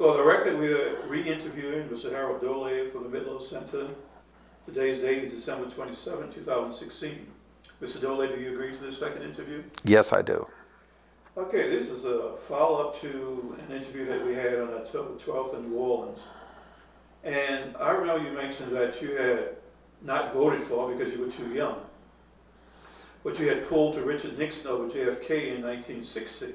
For the record, we are re-interviewing Mr. Harold Doley from the Midland Center. Today's date is December 27, 2016. Mr. Doley, do you agree to this second interview? Yes, I do. Okay, this is a follow-up to an interview that we had on October 12th in New Orleans. And I remember you mentioned that you had not voted for because you were too young, but you had pulled to Richard Nixon over JFK in 1960.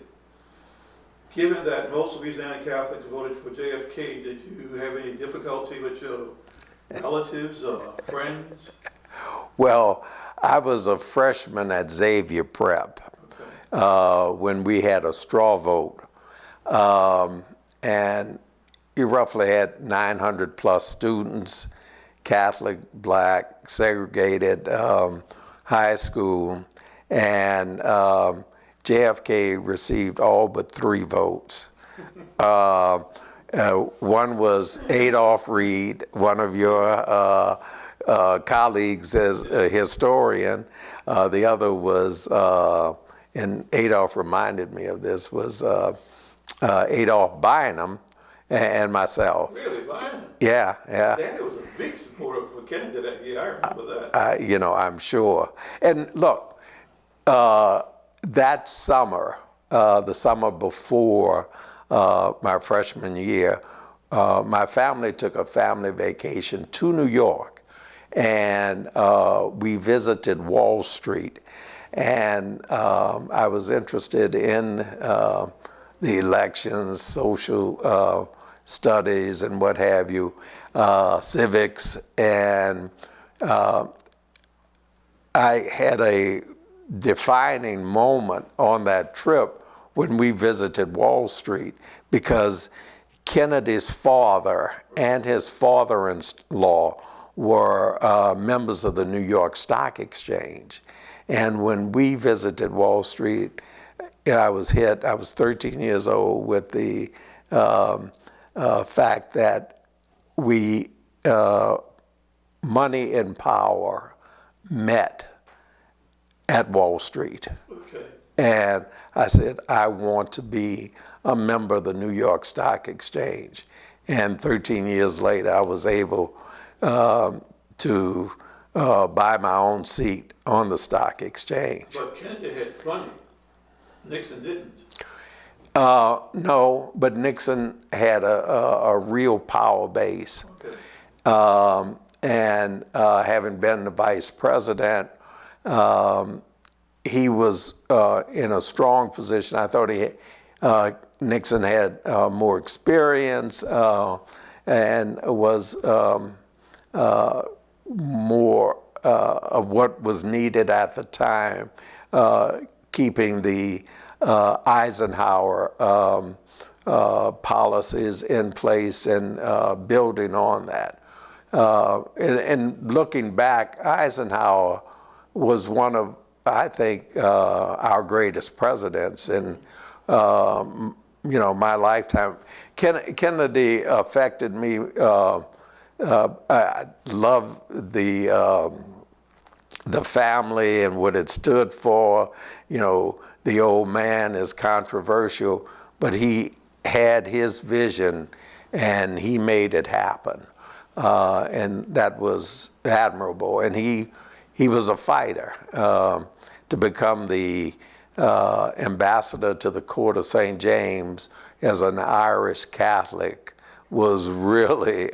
Given that most Louisiana Catholics voted for JFK, did you have any difficulty with your relatives or friends? Well, I was a freshman at Xavier Prep when we had a straw vote. And you roughly had 900 plus students, Catholic, black, segregated, high school, and JFK received all but 3 votes. One was Adolph Reed, one of your colleagues as a historian. The other was, and Adolph reminded me of this, was Adolph Bynum and myself. Really, Bynum? Yeah, yeah. Daddy was a big supporter for Kennedy that year, I remember that. You know, I'm sure. And look, that summer, the summer before my freshman year, my family took a family vacation to New York, and we visited Wall Street. And I was interested in the elections, social studies, and what have you, civics, and I had a defining moment on that trip when we visited Wall Street, because Kennedy's father and his father-in-law were members of the New York Stock Exchange. And when we visited Wall Street, I was 13 years old with the fact that money and power met at Wall Street. Okay. And I said, I want to be a member of the New York Stock Exchange. And 13 years later, I was able to buy my own seat on the stock exchange. But Kennedy had money. Nixon didn't. No, but Nixon had a real power base. Okay. And having been the vice president, he was in a strong position. I thought Nixon had more experience and was more of what was needed at the time, keeping the Eisenhower policies in place and building on that. And looking back, Eisenhower was one of, I think, our greatest presidents in my lifetime. Kennedy affected me. I love the family and what it stood for. You know, the old man is controversial, but he had his vision and he made it happen. And that was admirable. And he was a fighter. To become the ambassador to the Court of St. James as an Irish Catholic was really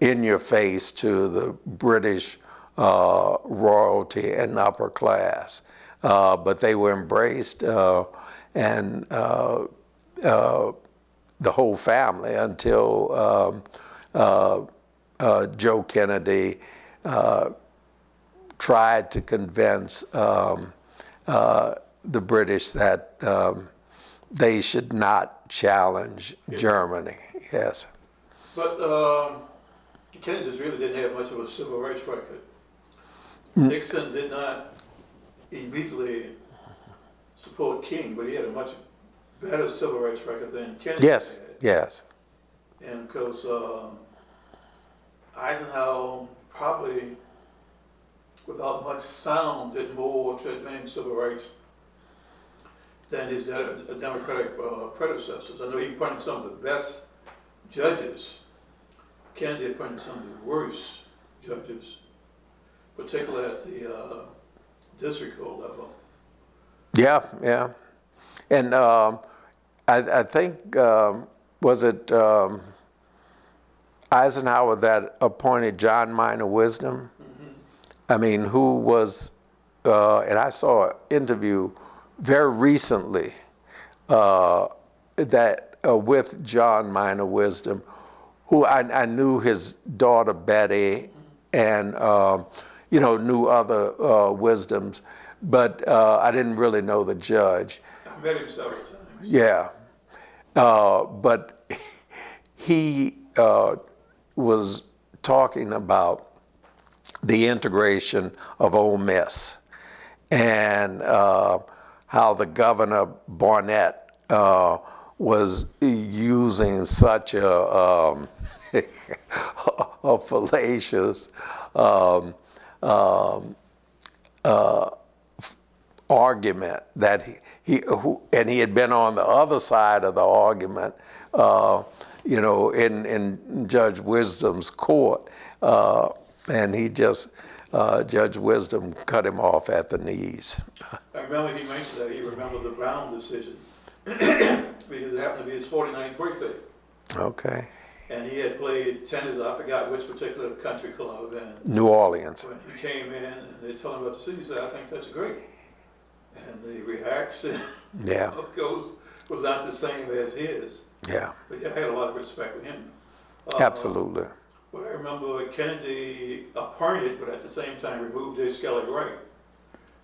in your face to the British royalty and upper class. But they were embraced, and the whole family until Joe Kennedy tried to convince the British that they should not challenge Germany. Yes. But the Kennedys really didn't have much of a civil rights record. Nixon did not immediately support King, but he had a much better civil rights record than Kennedy Yes, had. yes. And of course, Eisenhower probably, without much sound, did more to advance civil rights than his Democratic predecessors. I know he appointed some of the best judges. Kennedy appointed some of the worst judges, particularly at the district court level. Yeah, yeah. And I think, was it Eisenhower that appointed John Minor Wisdom? I mean, who was, and I saw an interview very recently that with John Minor Wisdom, who I knew his daughter Betty, and knew other wisdoms, but I didn't really know the judge. I met him several times. Yeah, but he was talking about the integration of Ole Miss and how the governor Barnett was using such a fallacious argument that he had been on the other side of the argument, in Judge Wisdom's court, and he just Judge Wisdom cut him off at the knees. I remember he mentioned that he remembered the Brown decision because it happened to be his 49th birthday. Okay. And he had played tennis, I forgot which particular country club, and New Orleans. when he came in and they told him about the city, he said, "I think that's great." And the reaction Yeah. was not the same as his. Yeah. But I had a lot of respect for him. Absolutely. But I remember Kennedy appointed, but at the same time removed J. Skelly Wright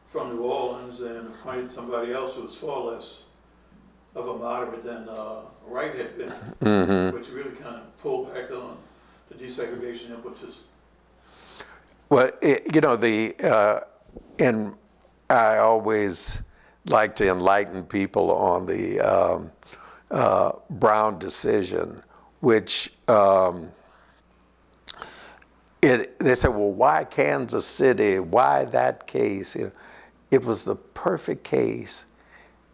from New Orleans and appointed somebody else who was far less of a moderate than Wright had been, which really kind of pulled back on the desegregation impetus. Well, and I always like to enlighten people on the Brown decision, which they said, well, why Kansas City? Why that case? It was the perfect case,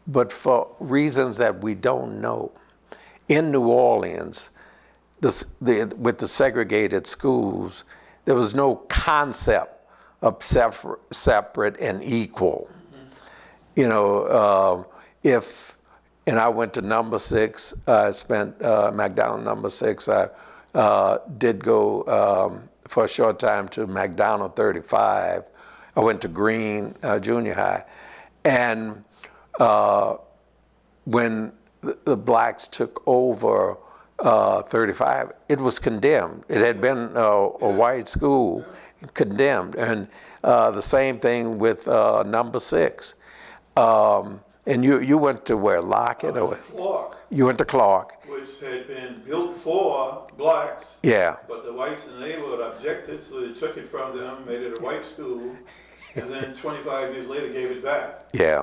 but for reasons that we don't know. In New Orleans, with the segregated schools, there was no concept of separate and equal. And I went to number 6, I spent McDonald number 6. I did go for a short time to McDonald 35. I went to Green Junior High. And when the blacks took over 35, it was condemned. It had been a white school, condemned. And the same thing with number 6. And you went to where, Lockett? I went to Clark. You went to Clark. Which had been built for blacks. Yeah. But the whites in the neighborhood objected, so they took it from them, made it a white school, and then 25 years later gave it back. Yeah.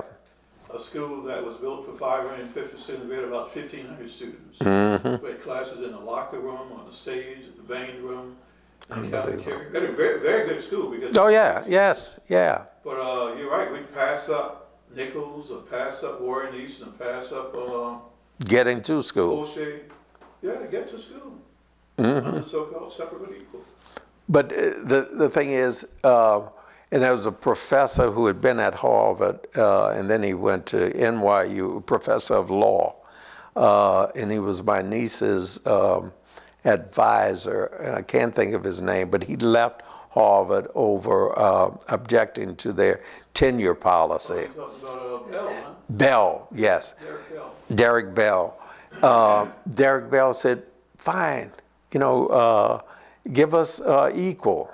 A school that was built for 550 students. We had about 1,500 students. We had classes in the locker room, on the stage, in the band room. And cafeteria. We had a very, very good school. Oh, yeah. Yes. Yeah. But you're right. We'd pass up Nichols, or pass up Warren East, and pass up Getting to school. O'Shea. Yeah, to get to school. Under the so-called separate but equal. But the thing is, and there was a professor who had been at Harvard, and then he went to NYU, professor of law, and he was my niece's advisor, and I can't think of his name, but he left Harvard over objecting to their tenure policy. You're talking about Bell, huh? Bell, yes. Derek Bell. Derek Bell. Derek Bell said, fine, give us equal.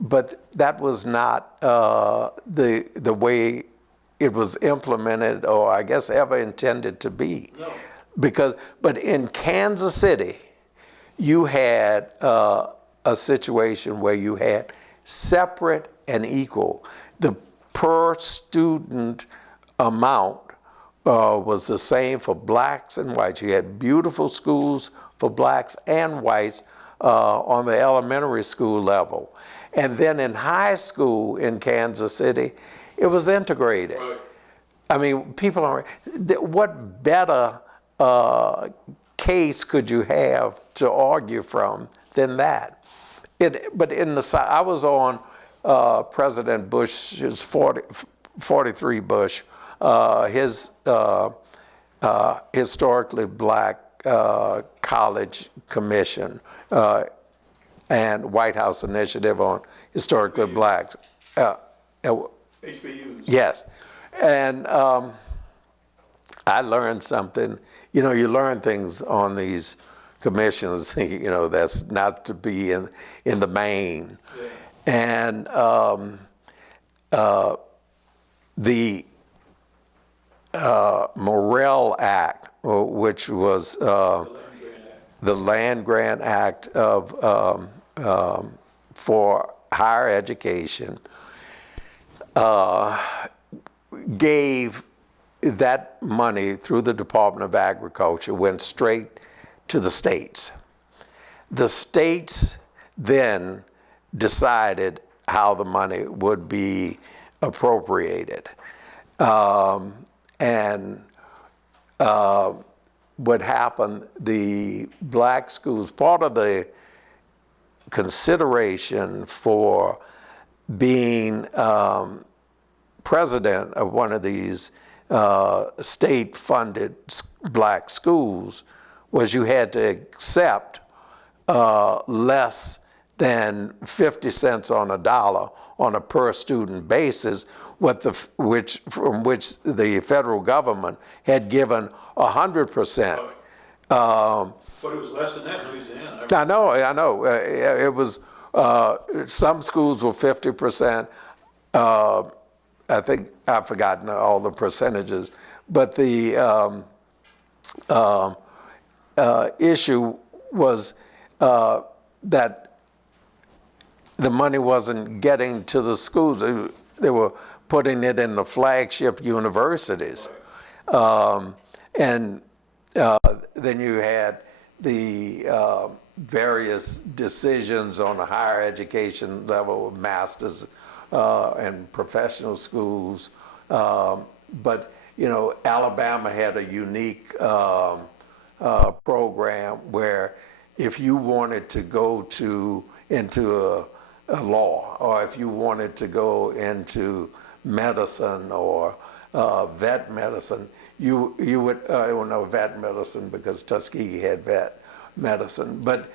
But that was not the way it was implemented, or I guess ever intended to be. No. But in Kansas City, you had a situation where you had separate and equal. The per student amount was the same for blacks and whites. You had beautiful schools for blacks and whites on the elementary school level. And then in high school in Kansas City, it was integrated. Right. I mean, people are. What better case could you have to argue from than that? But in the South, I was on President Bush's 43 Bush, his historically black college commission and White House initiative on historically blacks. HBUs. Yes. And I learned something. You know, you learn things on these commissions, you know, that's not to be in the main. Yeah. And the Morrell Act, which was the Land Grant Act of for higher education, gave that money through the Department of Agriculture, went straight to the states. The states then decided how the money would be appropriated. What happened, the black schools, part of the consideration for being president of one of these state-funded black schools was you had to accept less than 50 cents on a dollar on a per student basis, from which the federal government had given 100%. But it was less than that in Louisiana. I know. It was, some schools were 50%. I think I've forgotten all the percentages, but the issue was that the money wasn't getting to the schools. They were putting it in the flagship universities. And then you had the various decisions on a higher education level, masters and professional schools. But, you know, Alabama had a unique program where if you wanted to go into a law, or if you wanted to go into medicine or vet medicine, you would, well, no, vet medicine because Tuskegee had vet medicine, but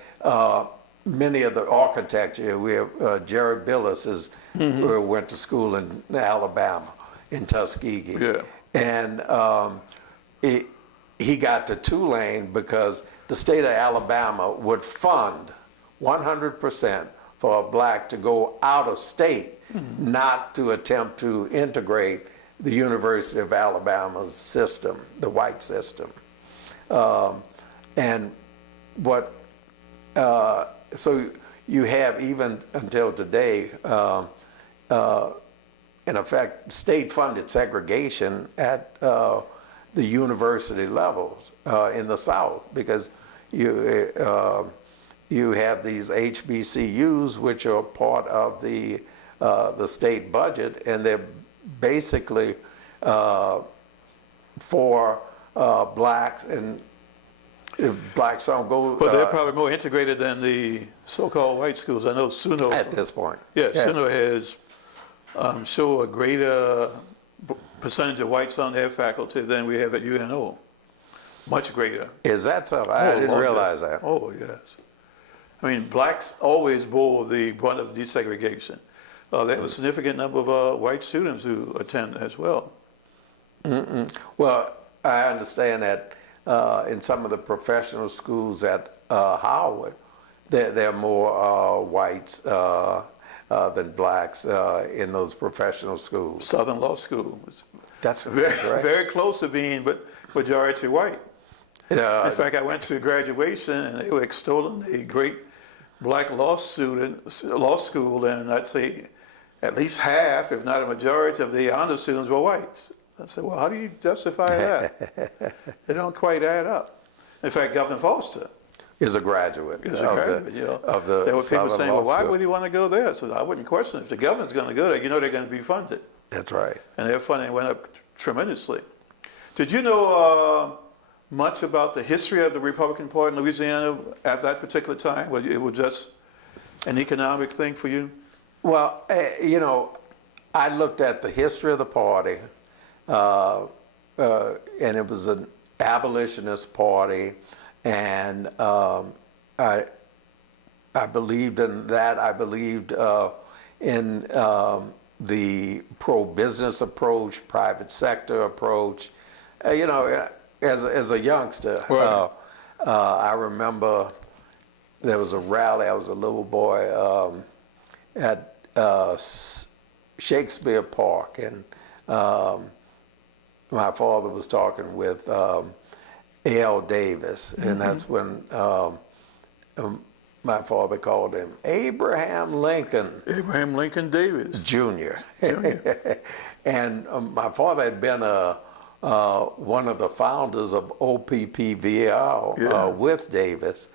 many of the architecture, we have Jerry Billis went to school in Alabama, in Tuskegee. Yeah. And he got to Tulane because the state of Alabama would fund 100% for a black to go out of state, not to attempt to integrate the University of Alabama's system, the white system. And what, so you have even until today, in effect, state-funded segregation at the university levels in the South, because you have these HBCUs, which are part of the state budget, and they're basically for blacks, and if blacks don't go. But they're probably more integrated than the so-called white schools. I know SUNO. At this point. Yeah, Yes. SUNO has show a greater percentage of whites on their faculty than we have at UNO. Much greater. Is that so? I didn't realize that. Oh, yes. I mean, blacks always bore the brunt of desegregation. They have a significant number of white students who attend as well. Well, I understand that in some of the professional schools at Howard, there are more whites than blacks in those professional schools. Southern Law School is That's very close to being but majority white. In fact, I went to graduation and they were extolling the great black law school, and I'd say at least half, if not a majority, of the honor students were whites. I said, well, how do you justify that? They don't quite add up. In fact, Governor Foster is a graduate. is a graduate. Of the there were people Southern saying, Law well, why School. would he want to go there? So I wouldn't question it. If the governor's going to go there, you know they're going to be funded. That's right. And their funding went up tremendously. Did you know much about the history of the Republican Party in Louisiana at that particular time? Was it was just an economic thing for you? Well, you know, I looked at the history of the party, and it was an abolitionist party, and I believed in that. I believed in the pro-business approach, private sector approach. You know, as a youngster, Right. I remember there was a rally. I was a little boy at Shakespeare Park, and my father was talking with A.L. Davis, and that's when my father called him Abraham Lincoln Abraham Lincoln Davis. Jr. And my father had been one of the founders of OPPVL Yeah. with Davis,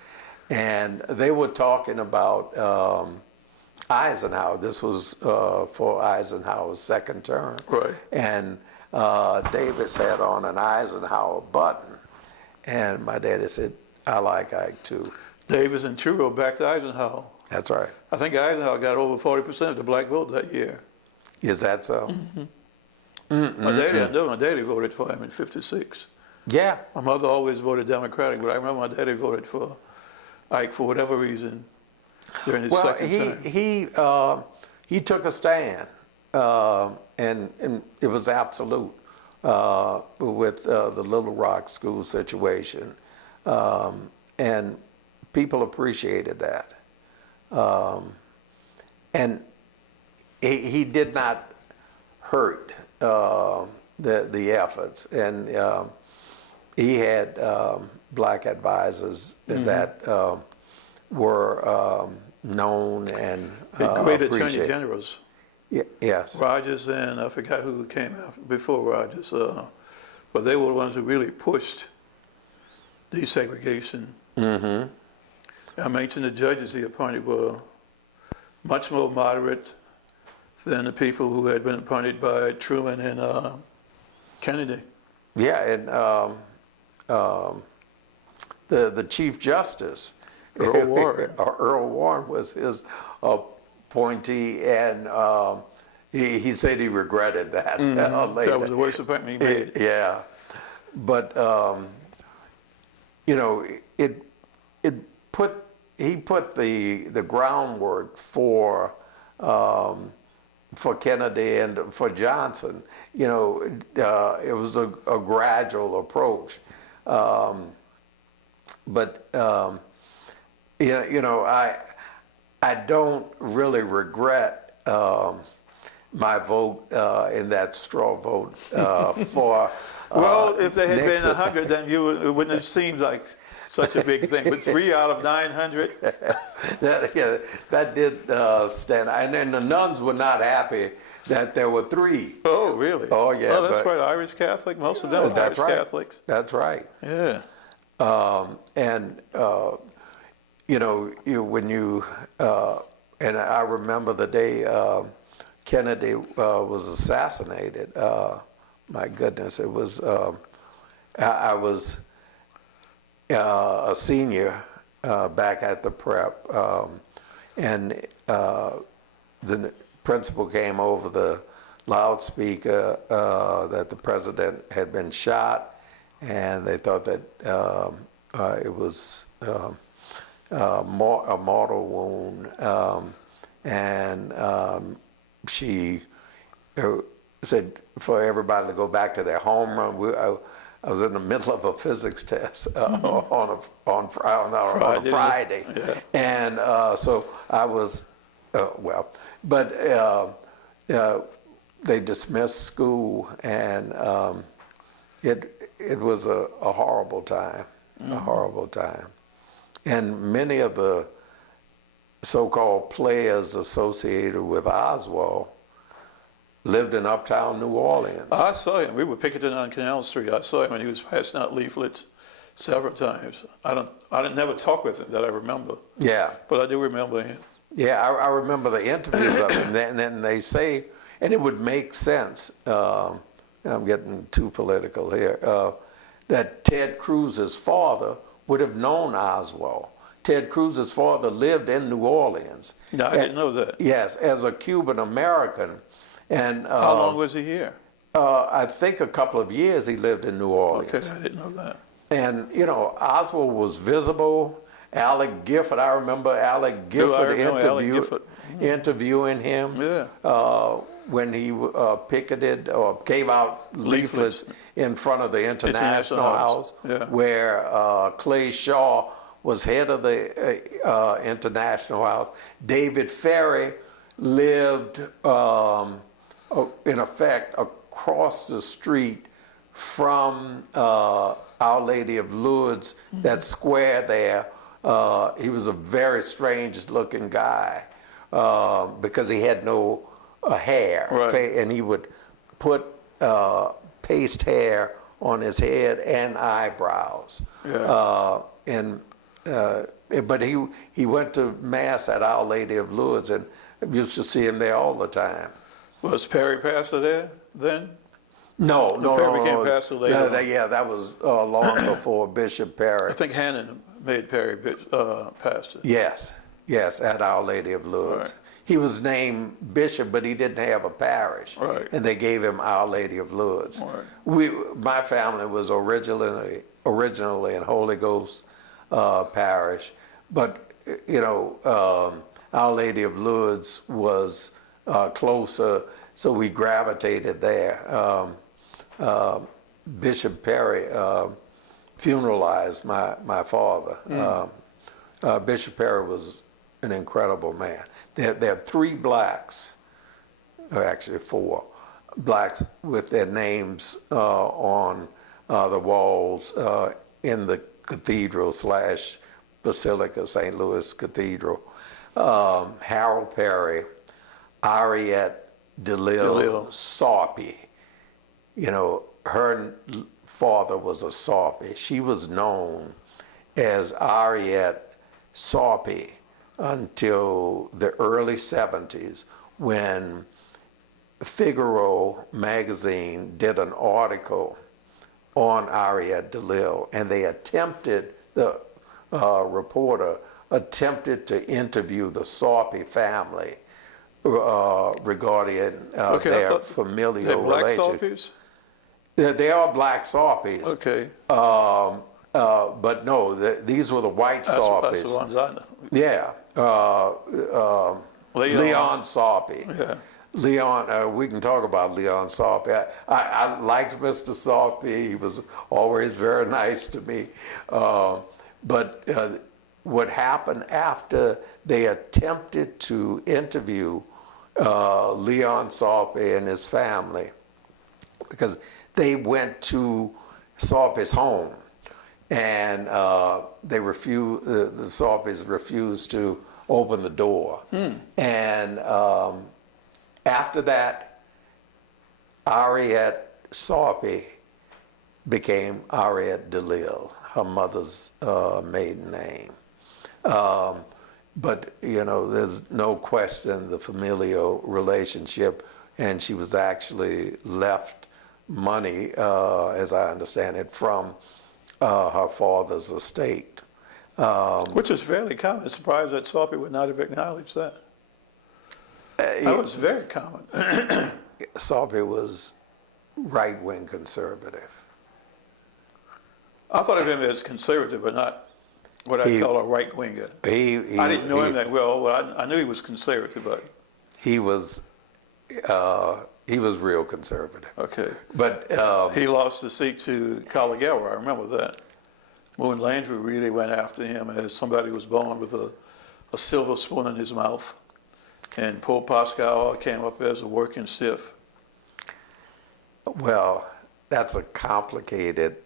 and they were talking about Eisenhower. This was for Eisenhower's second term. Right. And Davis had on an Eisenhower button, and my daddy said, "I like Ike too." Davis and Truro backed Eisenhower. That's right. I think Eisenhower got over 40% of the black vote that year. Is that so? My daddy, I know my daddy voted for him in '56. Yeah. My mother always voted Democratic, but I remember my daddy voted for Ike for whatever reason during his Well, second term. he took a stand, and it was absolute with the Little Rock school situation, and people appreciated that, and he did not hurt the efforts, and he had black advisors that were known and Great attorney appreciated. generals, Yes. Rogers and I forgot who came after, before Rogers, but they were the ones who really pushed desegregation. I mentioned the judges he appointed were much more moderate than the people who had been appointed by Truman and Kennedy. Yeah, and the Chief Justice, Earl Warren. Earl Warren was his appointee, and he said he regretted that later. That was the worst appointment he made. Yeah, but you know, he put the groundwork for Kennedy and for Johnson. You know, it was a gradual approach, but you know, I don't really regret my vote in that straw vote for. Well, if there had Nixon. been 100, then it wouldn't have seemed like such a big thing. But 3 out of 900, that did stand. And then the nuns were not happy that there were 3. oh, really? Oh, yeah, Well, that's but- right, Irish Catholic. Most of them are Irish That's right. Catholics. That's right. Yeah. And you know, when you and I remember the day Kennedy was assassinated. My goodness, it was. I was a senior back at the prep, and the principal came over the loudspeaker that the president had been shot, and they thought that it was a mortal wound, and she said for everybody to go back to their homeroom. I was in the middle of a physics test on a Friday, Yeah. and so I was but they dismissed school, and it was a horrible time, a horrible time, and many of the so-called players associated with Oswald lived in uptown New Orleans. I saw him. We were picketing on Canal Street. I saw him when he was passing out leaflets several times. I didn't never talk with him that I remember, Yeah, but I do remember him. yeah, I remember the interviews of him, and then they say, and it would make sense I'm getting too political here, that Ted Cruz's father would have known Oswald. Ted Cruz's father lived in New Orleans. No, I didn't know that. Yes, as a Cuban American. And How long was he here? I think a couple of years he lived in New Orleans. Okay, I didn't know that. And, you know, Oswald was visible. Alec Gifford, I remember Alec Gifford interviewing him. Yeah. When he picketed or gave out leaflets in front of the International House, yeah. where Clay Shaw was head of the International House. David Ferry lived, in effect, across the street from Our Lady of Lourdes, that square there. He was a very strange-looking guy because he had no hair, right. and he would put paste hair on his head and eyebrows. Yeah. But he went to mass at Our Lady of Lourdes, and used to see him there all the time. Was Perry pastor there then? No. Perry became pastor later. That was long before Bishop Perry. I think Hannon made Perry pastor. Yes, at Our Lady of Lourdes. Right. He was named bishop, but he didn't have a parish, right. and they gave him Our Lady of Lourdes. Right. My family was originally in Holy Ghost parish, but you know, Our Lady of Lourdes was closer, so we gravitated there. Bishop Perry funeralized my father. Bishop Perry was an incredible man. There are 3 blacks, or actually 4 blacks with their names on the walls in the cathedral / Basilica, St. Louis Cathedral. Harold Perry, Ariette DeLille Sarpy. You know, her father was a Sarpy. She was known as Ariette Sarpy until the early 70s, when Figaro magazine did an article on Ariette DeLille, and they attempted, the reporter attempted to interview the Sarpy family regarding their familial relationship. They are black Sarpies. Okay. But no, these were the white Sarpies. That's the ones I know. Yeah. Leon Sarpy. Yeah. Leon, we can talk about Leon Sarpy. I liked Mr. Sarpy. He was always very nice to me. But what happened after they attempted to interview Leon Sarpy and his family, because they went to Sarpy's home, and the Sarpys refused to open the door. And after that, Ariette Sarpy became Ariette DeLille, her mother's maiden name. But, you know, there's no question the familial relationship, and she was actually left money, as I understand it, from her father's estate. Which is fairly common. I'm surprised that Sarpy would not have acknowledged that. That was very common. Sarpy was right-wing conservative. I thought of him as conservative, but not what I call a right-winger. I didn't know him that well. I knew he was conservative, but he was real conservative. Okay. But he lost the seat to Collegeller. I remember that. Moon Landry really went after him as somebody was born with a silver spoon in his mouth. And Paul Pascal came up as a working stiff. Well, that's a complicated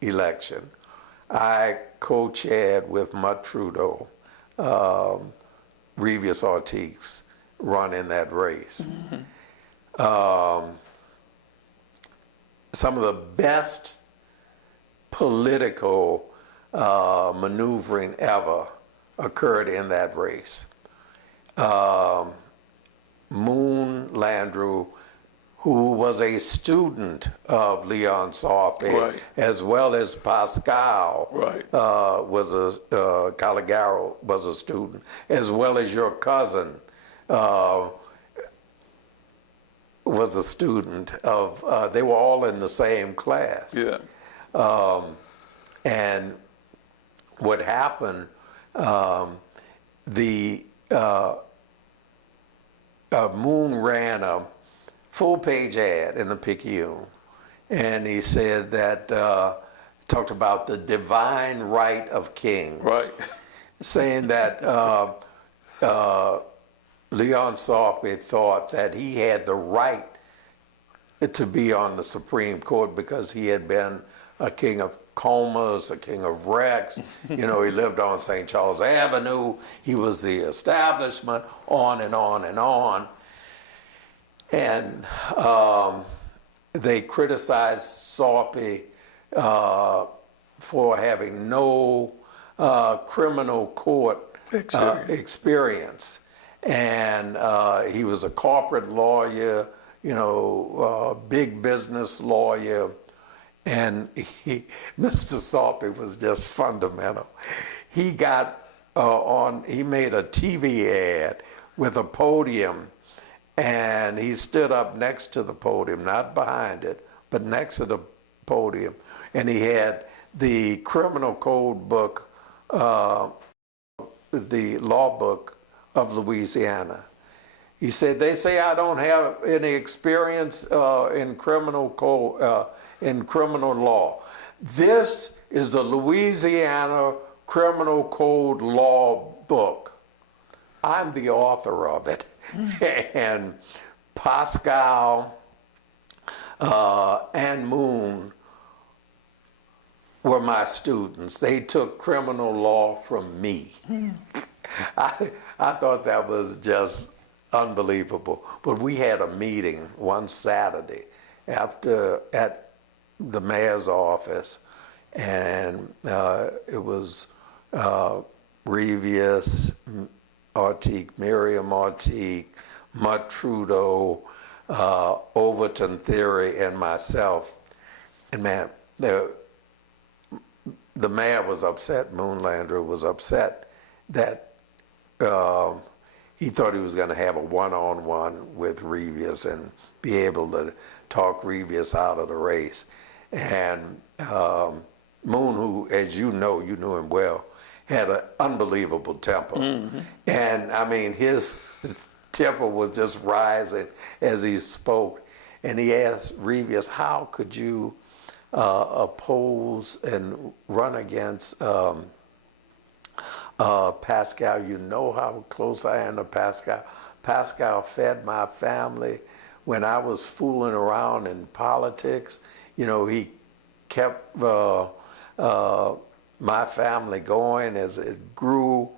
election. I co-chaired with Mutt Trudeau, Revius Ortiz run in that race. Some of the best political maneuvering ever occurred in that race. Moon Landrieu who was a student of Leon Sarpe, Right. as well as Pascal, Right. Caligaro was a student, as well as your cousin was a student of, they were all in the same class. Yeah. And what happened, Moon ran a full-page ad in the Picayune, and he said that, talked about the divine right of kings. Right. Saying that Leon Sarpe thought that he had the right to be on the Supreme Court because he had been a king of Comas, a king of Rex. You know, he lived on St. Charles Avenue. He was the establishment, on and on and on. And they criticized Sarpe for having no criminal court experience. And he was a corporate lawyer, you know, big business lawyer. And Mr. Sarpe was just fundamental. He got he made a TV ad with a podium, and he stood up next to the podium, not behind it, but next to the podium. And he had the criminal code book, the law book of Louisiana. He said, they say I don't have any experience in criminal code, in criminal law. This is the Louisiana Criminal Code Law book. I'm the author of it. And Pascal and Moon were my students. They took criminal law from me. I thought that was just unbelievable. But we had a meeting one Saturday at the mayor's office, and it was Revius, Artique, Miriam Artique, Mutt Trudeau, Overton Theory, and myself. And man, the mayor was upset, Moonlander was upset that he thought he was going to have a one-on-one with Revius and be able to talk Revius out of the race. And Moon, who, as you know, you knew him well, had an unbelievable temper. Mm-hmm. And I mean, his temper was just rising as he spoke. And he asked Revius, how could you oppose and run against Pascal? You know how close I am to Pascal. Pascal fed my family when I was fooling around in politics. You know, he kept my family going as it grew.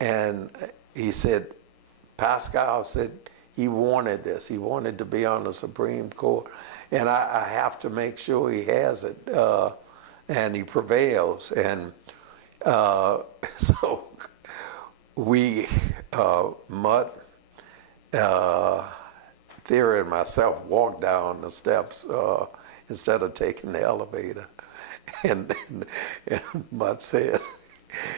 And he said, Pascal said he wanted this. He wanted to be on the Supreme Court. And I have to make sure he has it. And he prevails. And so we, Mutt, Theory, and myself walked down the steps instead of taking the elevator. And Mutt said,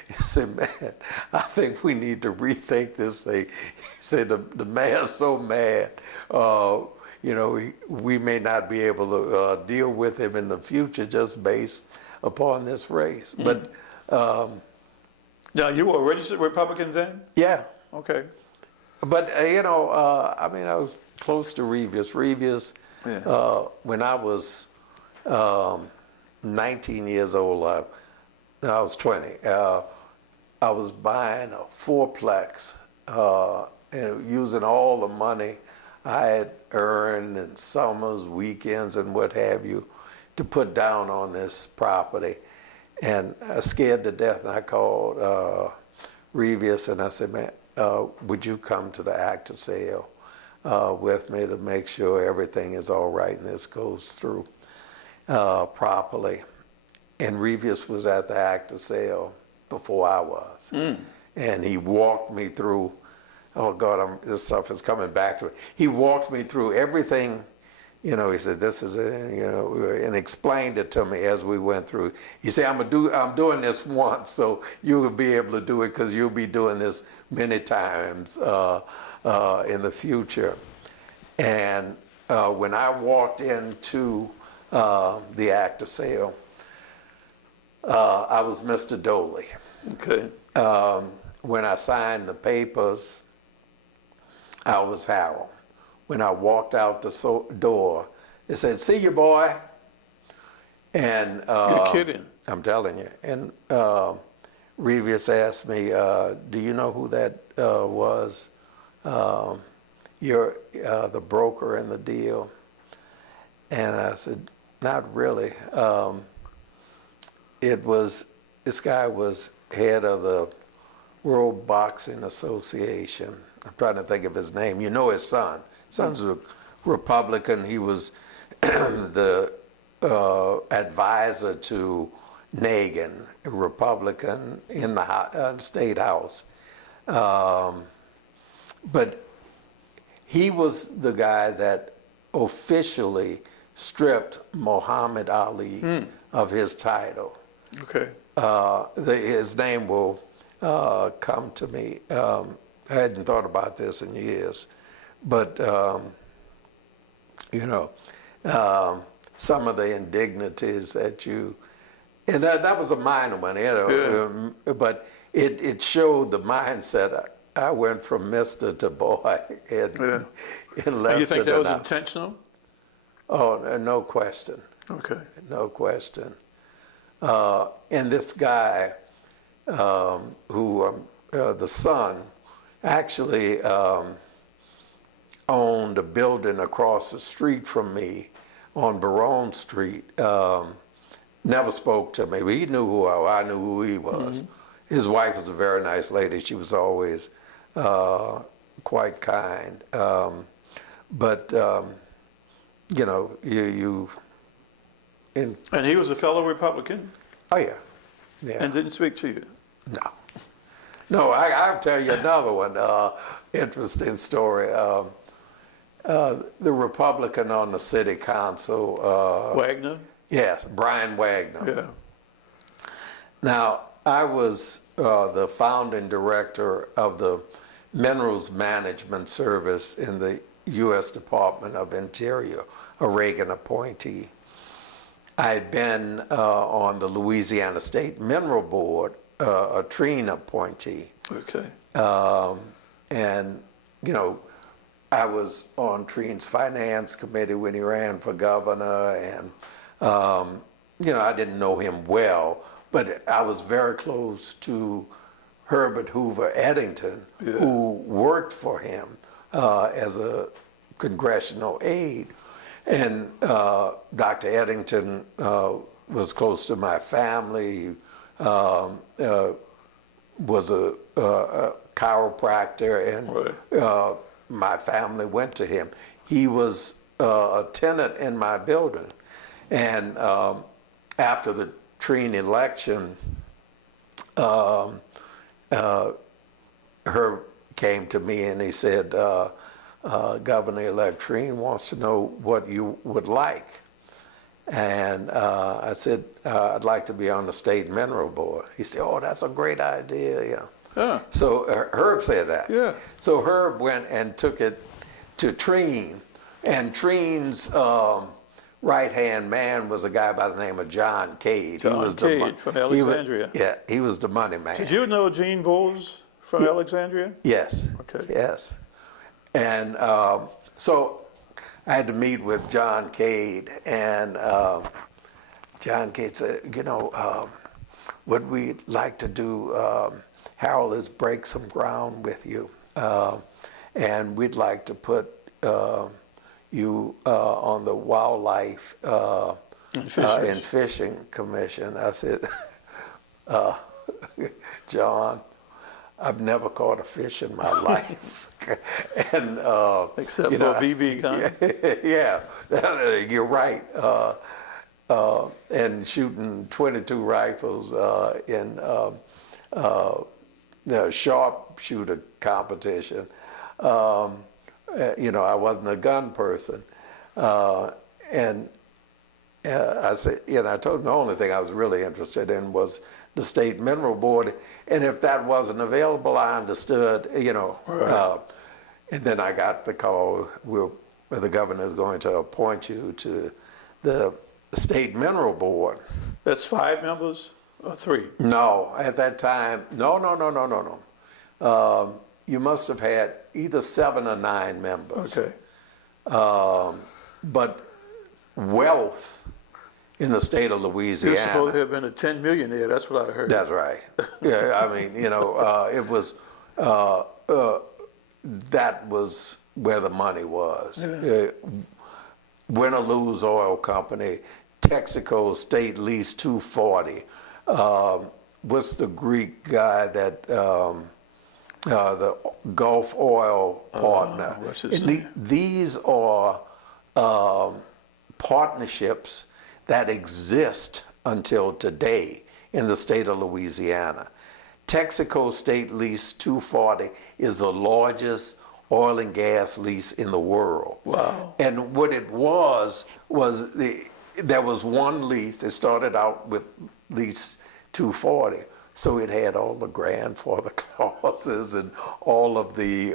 he said, man, I think we need to rethink this thing. He said, the mayor's so mad, you know, we may not be able to deal with him in the future just based upon this race. Mm. But now, you were a registered Republican then? yeah. Okay. But, you know, I mean, I was close to Revius. Revius, yeah. When I was 19 years old, I was 20. I was buying a fourplex and using all the money I had earned in summers, weekends, and what have you to put down on this property. And I was scared to death, and I called Revius and I said, man, would you come to the act of sale with me to make sure everything is all right and this goes through properly? And Revius was at the act of sale before I was. Mm. And he walked me through oh God, this stuff is coming back to me. He walked me through everything. You know, he said, this is it, you know, and explained it to me as we went through. He said, I'm doing this once, so you will be able to do it because you'll be doing this many times in the future. And when I walked into the act of sale, I was Mr. Doley. Okay. When I signed the papers, I was Harold. When I walked out the door, it said, "See you, boy." And You're kidding. I'm telling you. And Reavius asked me, "Do you know who that was? You're the broker in the deal." And I said, "Not really." This guy was head of the World Boxing Association. I'm trying to think of his name. You know his son. Son's a Republican. He was the advisor to Nagin, a Republican in the state house. But he was the guy that officially stripped Muhammad Ali of his title. Okay. His name will come to me. I hadn't thought about this in years. But, you know, some of the indignities that and that was a minor one, you know, but it showed the mindset. I went from Mr. to boy in less You think than that was an hour. intentional? Oh, no question. Okay. No question. And this guy, who the son, actually owned a building across the street from me on Barone Street. Never spoke to me, but he knew who I knew who he was. Mm-hmm. His wife was a very nice lady. She was always quite kind. But you know, and he was a fellow Republican? Oh, yeah. Yeah. And didn't speak to you? No. No, I'll tell you another one, interesting story. The Republican on the city council. Wagner? Yes, Brian Wagner. Yeah. Now, I was the founding director of the Minerals Management Service in the U.S. Department of Interior, a Reagan appointee. I had been on the Louisiana State Mineral Board, a Treen appointee. Okay. And, you know, I was on Treen's finance committee when he ran for governor, and, you know, I didn't know him well, but I was very close to Herbert Hoover Eddington, who worked for him as a congressional aide. And Dr. Eddington was close to my family, was a chiropractor, and my family went to him. He was a tenant in my building. And after the Treen election, Herb came to me and he said, Governor-elect Treen wants to know what you would like. And I said, I'd like to be on the State Mineral Board. He said, oh, that's a great idea. You know. Yeah. So Herb said that. Yeah. So Herb went and took it to Treen. And Treen's right-hand man was a guy by the name of John Cade. John Cade from Alexandria. He was the money man. Did you know Gene Bowles from Alexandria? Yes. Okay. Yes. And so I had to meet with John Cade, and John Cade said, you know, what we'd like to do, Harold, is break some ground with you, and we'd like to put you on the Wildlife and Fishing Commission. I said, John, I've never caught a fish in my life. And except for a BB gun. Yeah, you're right. And shooting 22 rifles in the sharpshooter competition. I wasn't a gun person. And I said, I told him the only thing I was really interested in was the state mineral board. And if that wasn't available, I understood, Right. And then I got the call, the governor is going to appoint you to the state mineral board. That's 5 members or 3? No, at that time, no. You must have had either 7 or 9 members. Okay. But wealth in the state of You're Louisiana. supposed to have been a 10 millionaire. That's what I heard. That's right. Yeah, I mean, it was, that was where the money was. Yeah. Win or Lose Oil Company, Texaco State Lease 240. What's the Greek guy that, the Gulf Oil partner? What's his And name? these are partnerships that exist until today in the state of Louisiana. Texaco State Lease 240 is the largest oil and gas lease in the world. Wow. And what it was there was one lease. It started out with lease 240. So it had all the grandfather clauses and all of the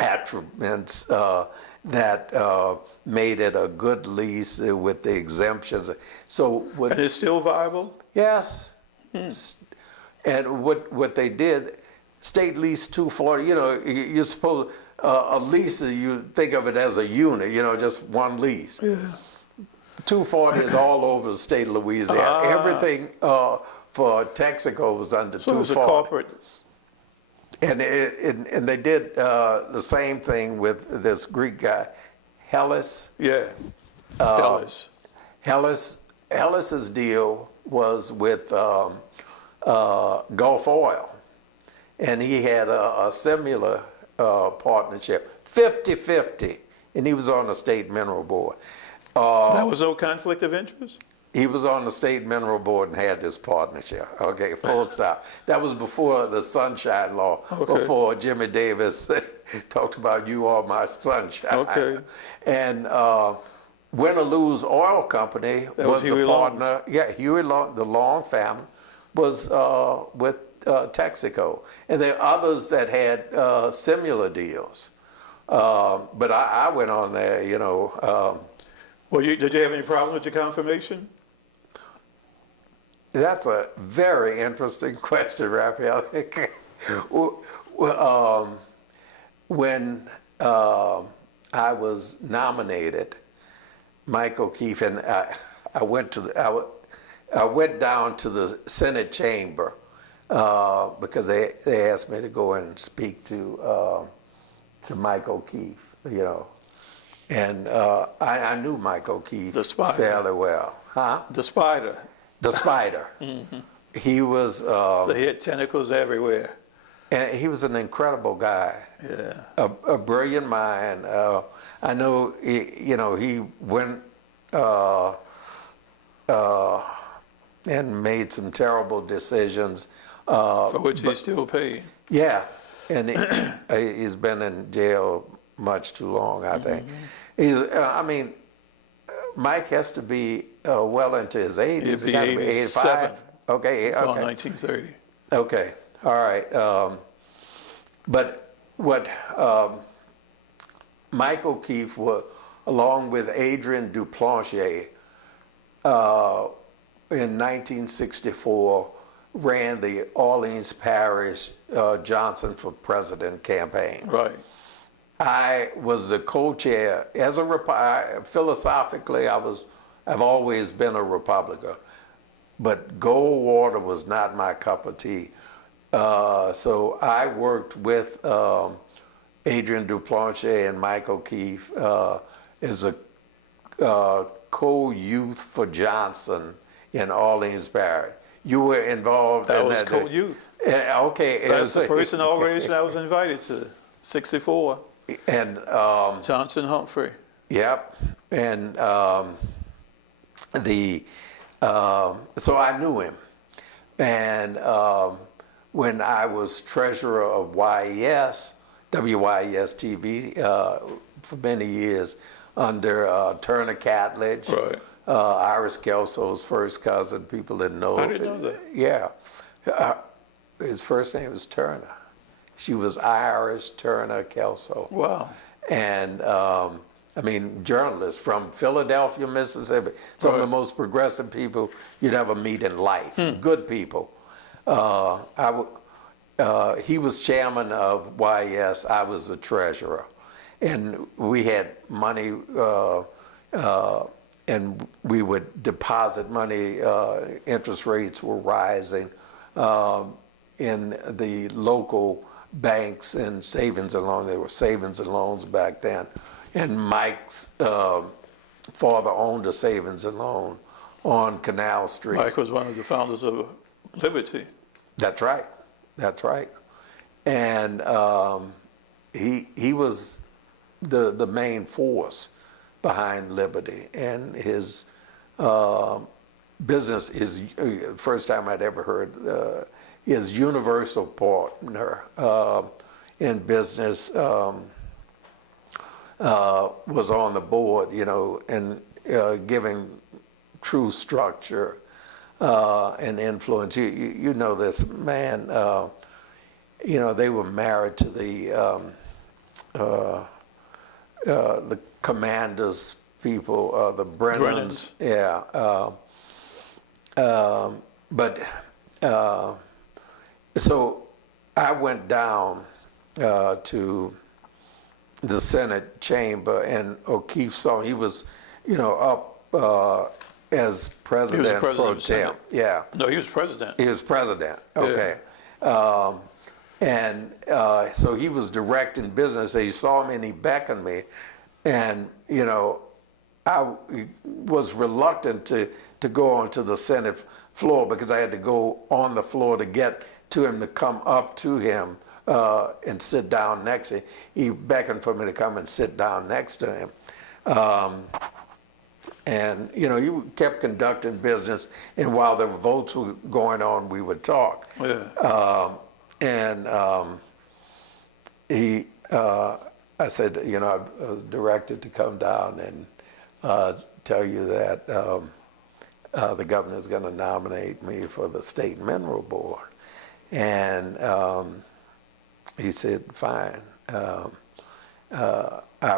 attributes that made it a good lease with the exemptions. So And it's still viable? yes. And what they did, state lease 240, you're supposed, a lease, you think of it as a unit, just one lease. Yeah. 240 is all over the state of Louisiana. Everything for Texaco was under So it's 240. a corporate. And they did the same thing with this Greek guy, Hellas. Yeah. Hellas. Hellas's deal was with Gulf Oil, and he had a similar partnership, 50-50, and he was on the state mineral board. That was no conflict of interest? He was on the state mineral board and had this partnership. Okay, full stop. That was before the Sunshine Law, Okay. before Jimmy Davis talked about you are my sunshine. Okay. And Win or Lose Oil Company That was the Huey Long's. partner. Yeah, Huey Long, the Long family, was with Texaco. And there are others that had similar deals. But I went on there, Well, did you have any problem with your confirmation? That's a very interesting question, Raphael. When I was nominated, Mike O'Keefe and I went down to the Senate chamber because they asked me to go and speak to Mike O'Keefe, and I knew Mike O'Keefe The Spider. fairly well, huh? The spider. The Spider. He was, So he had tentacles everywhere. and he was an incredible guy. Yeah. A brilliant mind. I know, he went and made some terrible decisions. For which he's still paying. Yeah, and he's been in jail much too long, I think. Mike has to be well into his 80s. He'd be He gotta 87. Okay, okay. Well, 1930. Okay, all right. But what Mike O'Keefe, along with Adrian Duplantier, in 1964, ran the Orleans Parish Johnson for President campaign. Right. I was the co-chair. Philosophically, I've always been a Republican, but Goldwater was not my cup of tea. So I worked with Adrian Duplantier and Mike O'Keefe as a co-youth for Johnson in Orleans Parish. You were involved That in was that. co-youth. Okay. That's the first inauguration I was invited to, 64. And Johnson Humphrey. yep, and so I knew him, and when I was treasurer of YES, WYES TV for many years under Turner Catledge. Right. Iris Kelso's first cousin. People didn't know. I didn't know that. Yeah. His first name was Turner. She was Iris Turner Kelso. Wow. And I mean, journalists from Philadelphia, Mississippi, some of the most progressive people you'd ever meet in life, good people. He was chairman of YES, I was the treasurer. And we had money, and we would deposit money, interest rates were rising in the local banks and savings and loans. There were savings and loans back then. And Mike's father owned a savings and loan on Canal Street. Mike was one of the founders of Liberty. That's right. That's right. And he was the main force behind Liberty. And his business is, first time I'd ever heard, his universal partner in business was on the board, you know, and giving true structure and influence. You know this man, you know, they were married to the Commanders people, the Brennans. Yeah. So I went down to the Senate chamber, and O'Keefe saw he was, you know, up as president pro tem. Yeah. No, he was president. He was president. Okay. Yeah. So he was directing business. He saw me and he beckoned me, and you know, I was reluctant to go onto the Senate floor because I had to go on the floor to get to him, to come up to him and sit down next to him. He beckoned for me to come and sit down next to him. And, you know, you kept conducting business, and while the votes were going on, we would talk. Yeah. I said, you know, I was directed to come down and tell you that the governor's going to nominate me for the State Mineral Board. And he said, fine, I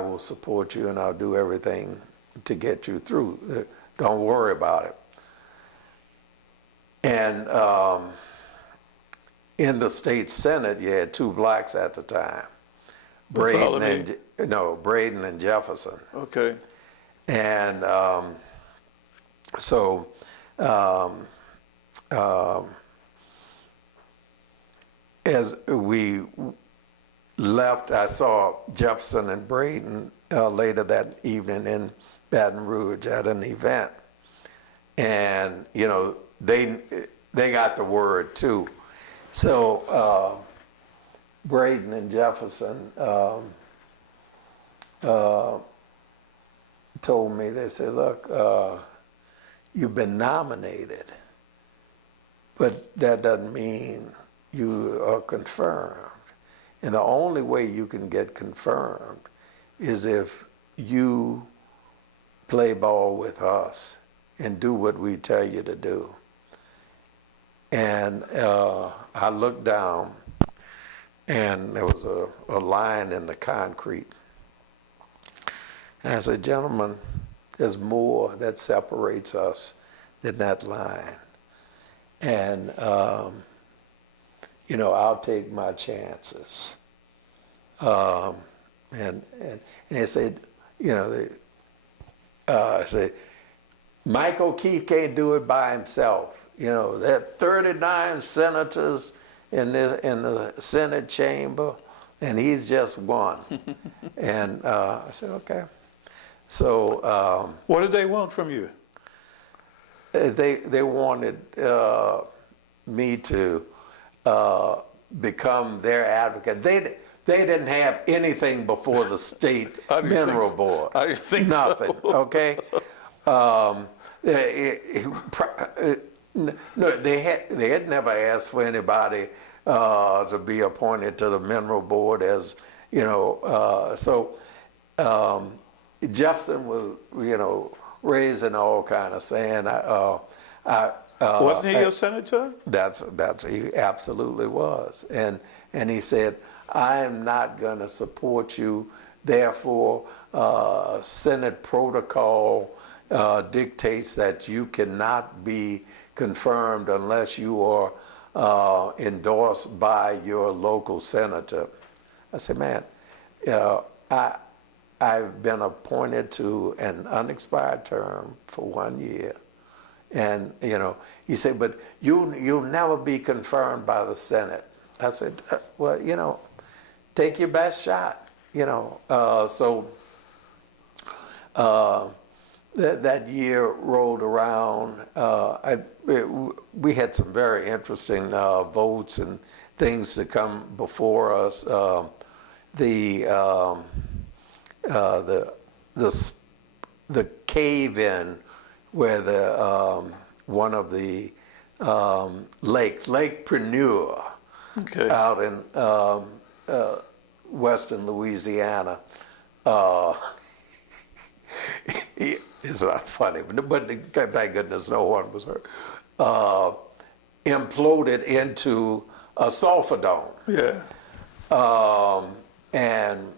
will support you and I'll do everything to get you through. Don't worry about it. And in the state Senate, you had two blacks at the time, Braden and Jefferson. Okay. And as we left, I saw Jefferson and Braden later that evening in Baton Rouge at an event, and you know they got the word too. So Braden and Jefferson told me, they said, look, you've been nominated, but that doesn't mean you are confirmed. And the only way you can get confirmed is if you play ball with us and do what we tell you to do. And I looked down, and there was a line in the concrete. And I said, gentlemen, there's more that separates us than that line. And, you know, I'll take my chances. And they said, you know, I said, Mike O'Keefe can't do it by himself. You know, there are 39 senators in the Senate chamber, and he's just one. And I said, okay. So what did they want from you? they wanted me to become their advocate. They didn't have anything before the state mineral board. I didn't think nothing. So. Okay. No, they had never asked for anybody to be appointed to the mineral board as Jefferson was, raising all kind of saying, Wasn't he your senator? he absolutely was. And he said, I am not going to support you. Therefore, Senate protocol dictates that you cannot be confirmed unless you are endorsed by your local senator. I said, man, I've been appointed to an unexpired term for 1 year. And, he said, but you'll never be confirmed by the Senate. I said, well, take your best shot, that year rolled around. We had some very interesting votes and things to come before us. The cave-in where the one of the Lake Preneur out in western Louisiana. It's not funny, but thank goodness no one was hurt. Imploded into a sulfur dome. Yeah. And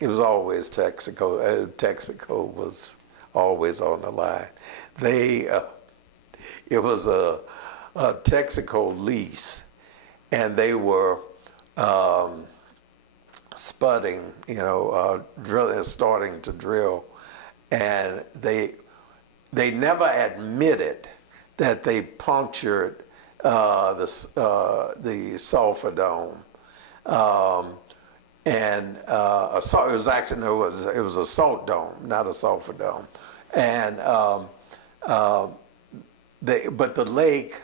it was always Texaco. Texaco was always on the line. It was a Texaco lease, and they were spudding, starting to drill, and they never admitted that they punctured the sulfur dome. It was a salt dome, not a sulfur dome, and but the lake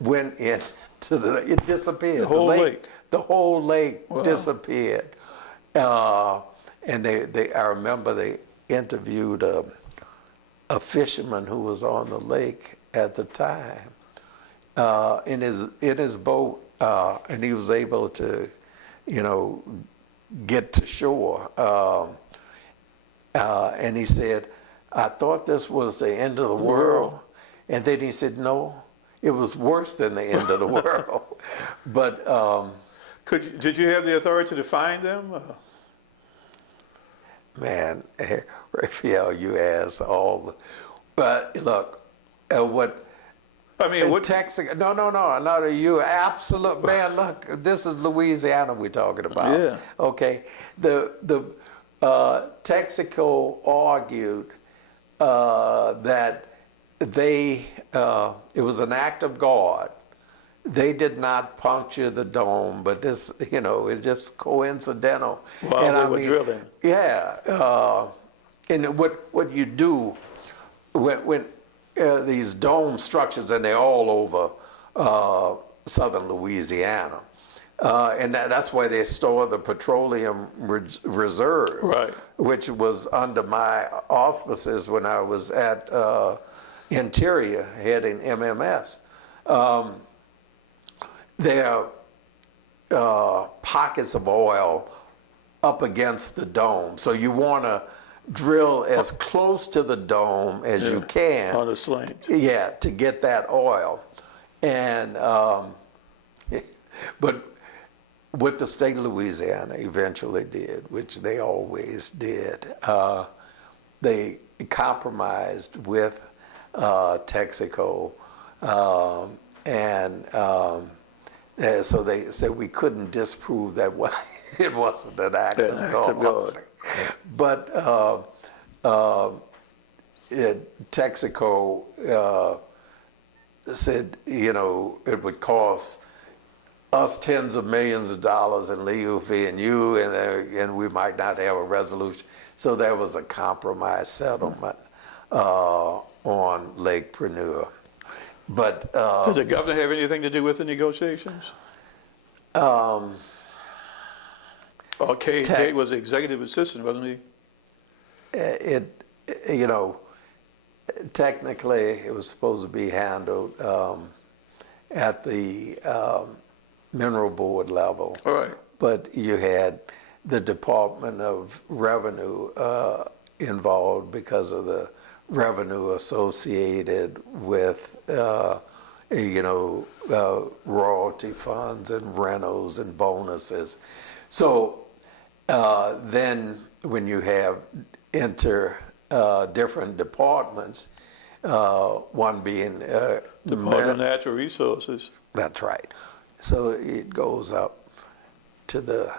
went into it disappeared. The whole lake. The whole lake Wow. disappeared, and I remember they interviewed a fisherman who was on the lake at the time in his boat, and he was able to, get to shore. And he said, I thought this was the end of the world. And then he said, no, it was worse than the end of the world. But did you have the authority to find them? man, Raphael, you asked all the, but look, what I mean, what? Texas, no, you absolute, man, look, this is Louisiana we're talking about. Yeah. Okay, the Texaco argued that it was an act of God. They did not puncture the dome, but this, it's just coincidental. While they were drilling. Yeah, and what you do when these dome structures, and they're all over southern Louisiana, and that's where they store the petroleum reserve, right? Which was under my auspices when I was at Interior heading MMS. There are pockets of oil up against the dome, so you want to drill as close to the dome as you can on the slant. Yeah, to get that oil. And but what the state of Louisiana eventually did, which they always did, they compromised with Texaco, so they said we couldn't disprove that it wasn't an act of God. But Texaco said, it would cost us tens of millions of dollars in legal fee, and we might not have a resolution. So there was a compromise settlement on Lake Preneur. But does the governor have anything to do with the negotiations? Kate was the executive assistant, wasn't he? Technically, it was supposed to be handled at the mineral board level. All right. But you had the Department of Revenue involved because of the revenue associated with royalty funds and rentals and bonuses. So then when you have different departments, one being Department of Natural Resources. That's right. So it goes up to the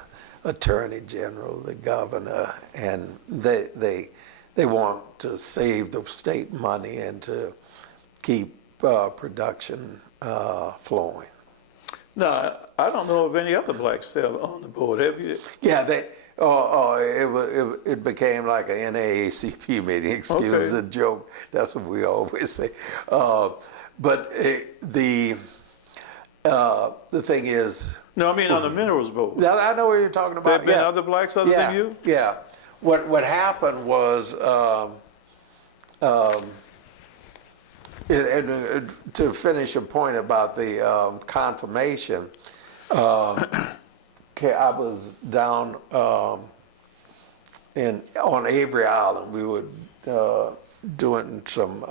Attorney General, the governor, and they want to save the state money and to keep production flowing. Now, I don't know of any other blacks still on the board. Have you? Yeah, it became like a NAACP meeting. Excuse the joke. That's what we always say. But the thing is. No, I mean on the minerals board. I know what you're talking about. There have been other blacks other than you? Yeah. What happened was, to finish your point about the confirmation, I was down on Avery Island. We were doing some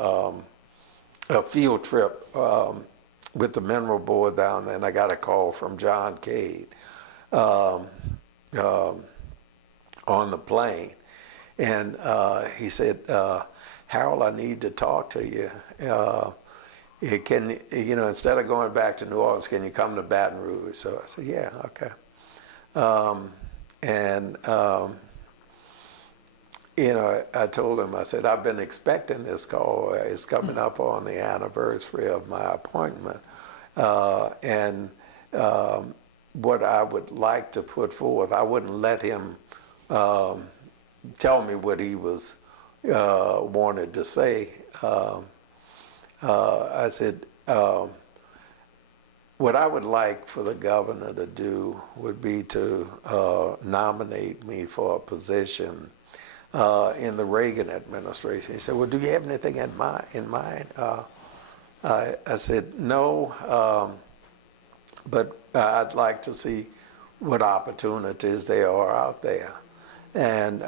a field trip with the mineral board down there, and I got a call from John Cade on the plane, and he said, Harold, I need to talk to you. Instead of going back to New Orleans, can you come to Baton Rouge? So I said, yeah, okay. I told him, I said, I've been expecting this call. It's coming up on the anniversary of my appointment. What I would like to put forth, I wouldn't let him tell me what he was wanted to say. I said, what I would like for the governor to do would be to nominate me for a position in the Reagan administration. He said, well, do you have anything in mind? I said, no, but I'd like to see what opportunities there are out there. And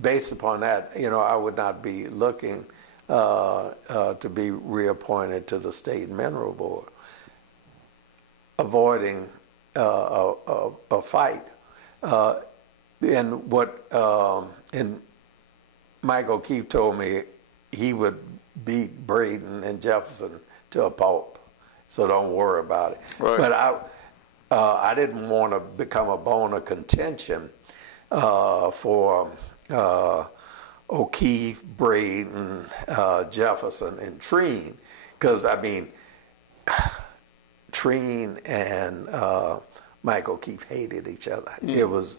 based upon that, I would not be looking to be reappointed to the State Mineral Board, avoiding a fight. And Mike O'Keefe told me he would beat Braden and Jefferson to a pulp, so don't worry about it. Right. But I didn't want to become a bone of contention for O'Keefe, Braden, Jefferson, and Treen, because Treen and Mike O'Keefe hated each other. It was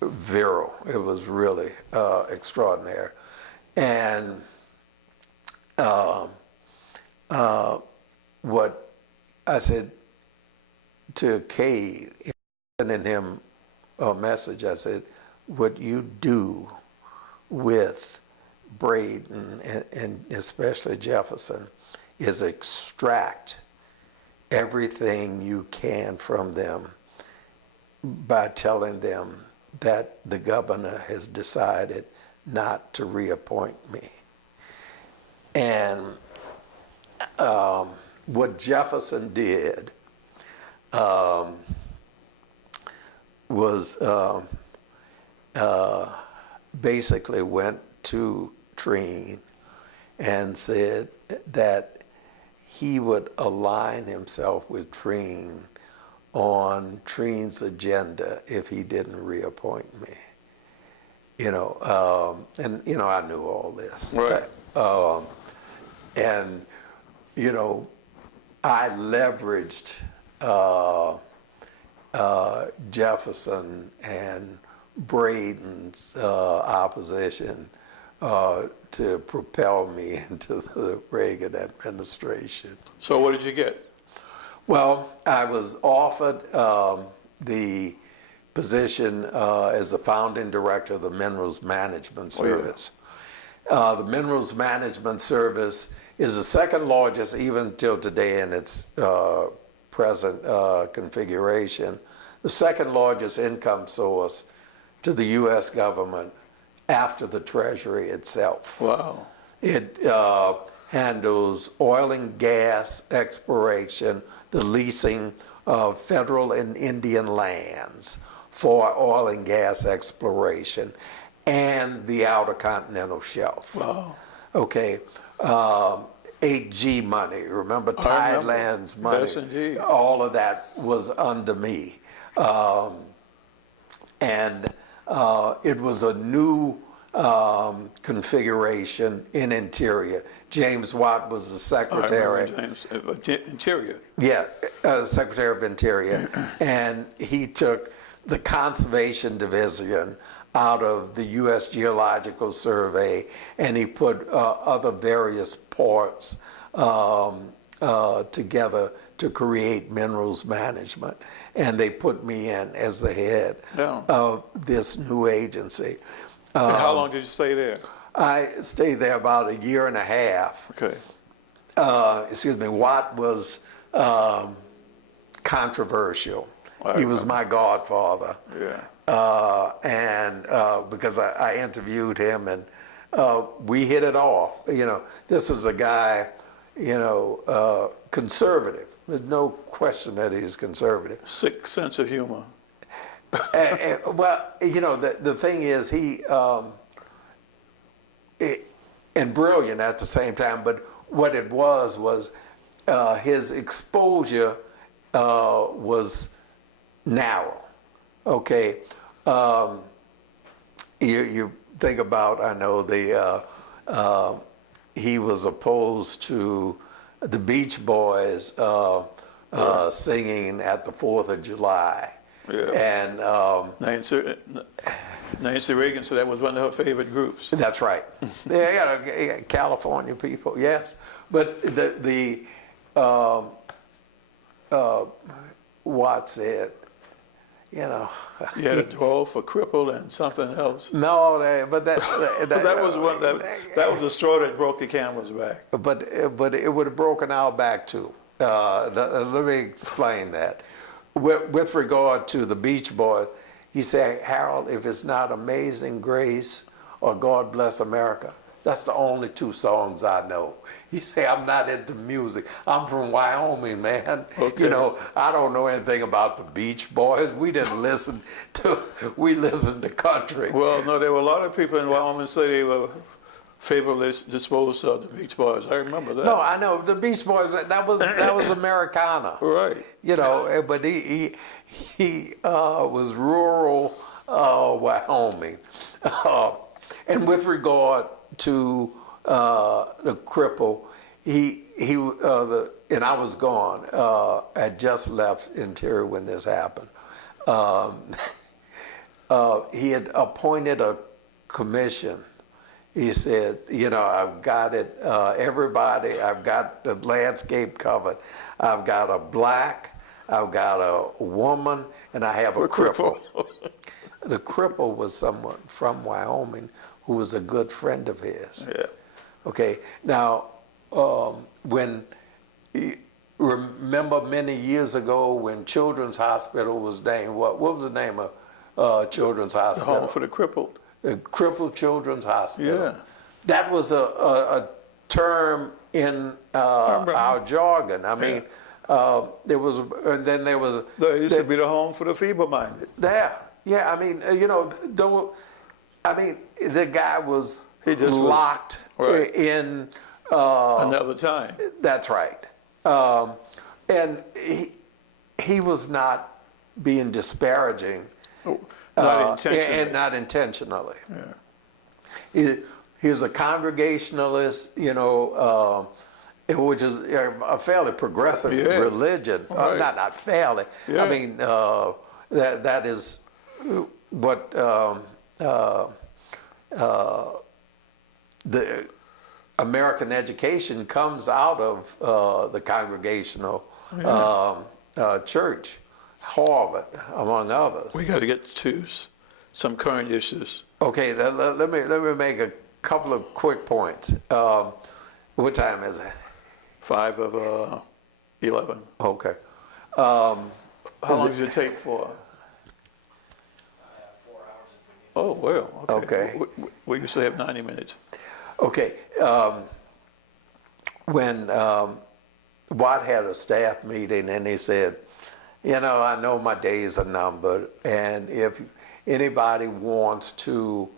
virile. It was really extraordinary. And what I said to Cade, sending him a message, I said, what you do with Braden and especially Jefferson is extract everything you can from them by telling them that the governor has decided not to reappoint me. And what Jefferson did was basically went to Treen and said that he would align himself with Treen on Treen's agenda if he didn't reappoint me. I knew all this. Right. I leveraged Jefferson and Braden's opposition to propel me into the Reagan administration. So what did you get? Well, I was offered the position as the founding director of the Minerals Management Service. The Minerals Management Service is the second largest, even till today in its present configuration, the second largest income source to the U.S. government after the Treasury itself. Wow. It handles oil and gas exploration, the leasing of federal and Indian lands for oil and gas exploration, and the Outer Continental Shelf. Wow. Okay. 8G money, remember Tidelands money? Yes, indeed. All of that was under me. And it was a new configuration in Interior. James Watt was the secretary. Interior. Yeah, Secretary of Interior. And he took the Conservation Division out of the U.S. Geological Survey, and he put other various parts together to create minerals management. And they put me in as the head of this new agency. And how long did you stay there? I stayed there about a year and a half. Okay. Watt was controversial. He was my godfather. Yeah. And because I interviewed him, and we hit it off. You know, this is a guy, conservative. There's no question that he's conservative. Sick sense of humor. Well, the thing is, and brilliant at the same time, but what it was his exposure was narrow. Okay. You think about, I know he was opposed to the Beach Boys singing at the 4th of July. Yeah. And Nancy Reagan said that was one of her favorite groups. That's right. Yeah, California people, yes. But the Watt said, You had a draw for crippled and something else. No, but that was the straw that broke the camel's back. But it would have broken our back too. Let me explain that. With regard to the Beach Boys, he said, Harold, if it's not Amazing Grace or God Bless America, that's the only two songs I know. He said, I'm not into music. I'm from Wyoming, man. Okay. I don't know anything about the Beach Boys. We listened to country. Well, no, there were a lot of people in Wyoming say they were favorably disposed of the Beach Boys. I remember that. No, I know the Beach Boys. That was Americana. Right. But he was rural Wyoming. And with regard to the cripple, and I was gone. I had just left Interior when this happened. He had appointed a commission. He said, I've got it, everybody, I've got the landscape covered. I've got a black, I've got a woman, and I have a cripple. The cripple was someone from Wyoming who was a good friend of his. Yeah. Okay, now, remember many years ago when Children's Hospital was named, what was the name of Children's Hospital? The Home for the Crippled. The Crippled Children's Hospital. Yeah. That was a term in our jargon. I mean, there was, and then there was. It used to be the home for the feeble-minded. Yeah. I mean, the guy was locked in another time. That's right, and he was not being disparaging. Not intentionally. And not intentionally. Yeah. He was a Congregationalist, which is a fairly progressive religion. Right. Not fairly. Yeah. I mean, that is what the American education comes out of the Congregational church. Harvard, among others. We got to get to some current issues. Okay, let me make a couple of quick points. What time is it? 5 of 11. Okay. How long did it take for? Oh, well, okay. Okay. We used to have 90 minutes. Okay. When Watt had a staff meeting and he said, you know, I know my days are numbered, and if anybody wants to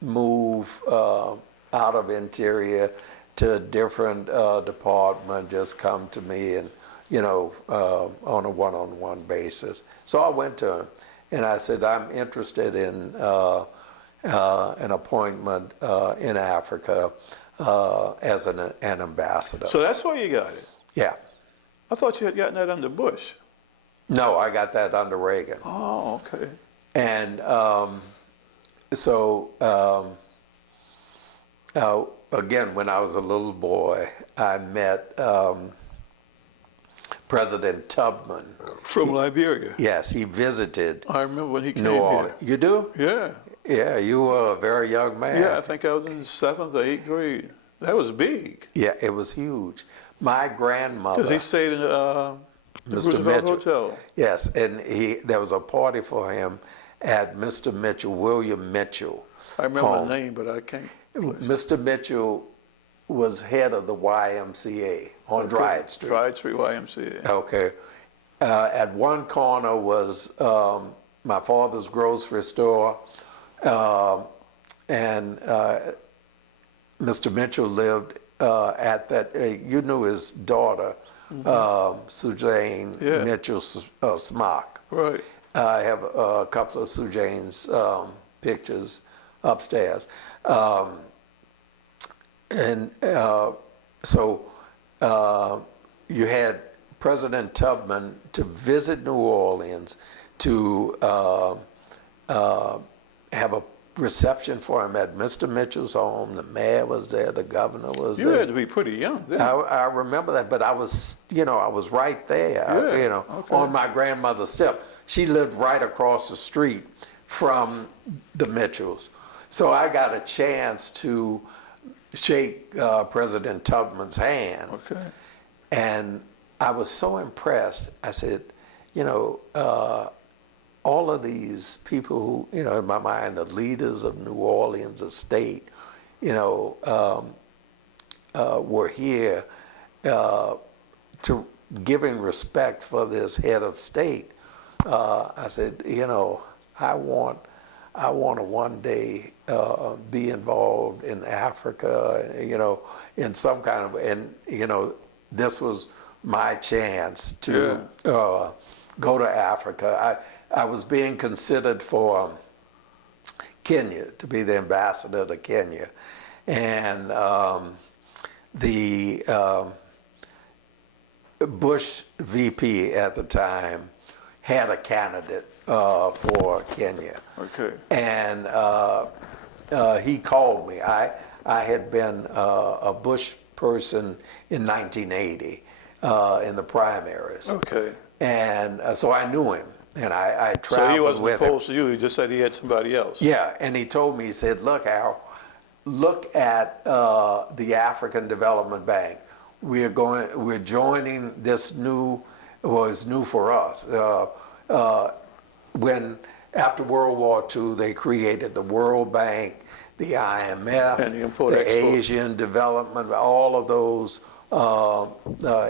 move out of Interior to a different department, just come to me and, you know, on a one-on-one basis. So I went to him and I said, I'm interested in an appointment in Africa as an ambassador. So that's why you got it. Yeah. I thought you had gotten that under Bush. No, I got that under Reagan. Oh, okay. And again, when I was a little boy, I met President Tubman. From Liberia. Yes, he visited I remember when he came New Orleans. here. You do? Yeah. Yeah, you were a very young man. Yeah, I think I was in 7th or 8th grade. That was big. Yeah, it was huge. My grandmother. Because he stayed in the Mr. Roosevelt Mitchell. Hotel. Yes, and there was a party for him at Mr. Mitchell, William Mitchell. I remember home. the name, but I can't. Mr. Mitchell was head of the YMCA on Dryden Street. Dryden Street YMCA. Okay. At one corner was my father's grocery store, and Mr. Mitchell lived at that. You knew his daughter, Sujane Mitchell Smock. Right. I have a couple of Sujane's pictures upstairs. So you had President Tubman to visit New Orleans to have a reception for him at Mr. Mitchell's home. The mayor was there, the governor was You there. had to be pretty young then. I remember that, but I was right there, Yeah, okay. on my grandmother's step. She lived right across the street from the Mitchells. So I got a chance to shake President Tubman's hand. Okay. And I was so impressed. I said, all of these people who, in my mind, the leaders of New Orleans estate, were here to giving respect for this head of state. I said, I want to one day be involved in Africa, in some kind of, and this was my chance to go to Africa. I was being considered for Kenya, to be the ambassador to Kenya, and the Bush VP at the time had a candidate for Kenya. Okay. And he called me. I had been a Bush person in 1980 in the primaries. Okay. And so I knew him, and I traveled with him. So he wasn't opposed to you, he just said he had somebody else. Yeah, and he told me, he said, look, Al, look at the African Development Bank. We're joining this new, well, it's new for us. When after World War II, they created the World Bank, the IMF, And the Import the Export. Asian Development, all of those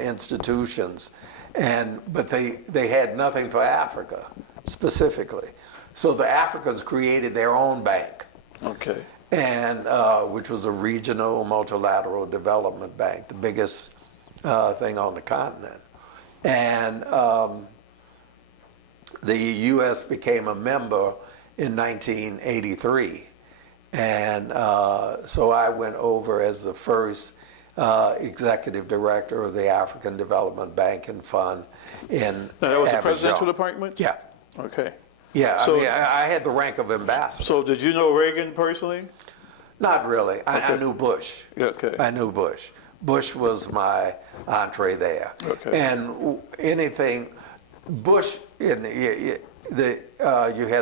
institutions. But they had nothing for Africa specifically. So the Africans created their own bank. Okay. And which was a regional multilateral development bank, the biggest thing on the continent. And the U.S. became a member in 1983. And so I went over as the first executive director of the African Development Bank and Fund in Now, that was the Abidjan. presidential department? Yeah. Okay. Yeah, So- I had the rank of ambassador. So did you know Reagan personally? Not really. I Okay. knew Bush. Yeah, okay. I knew Bush. Bush was my entree there. Okay. And anything, Bush, you had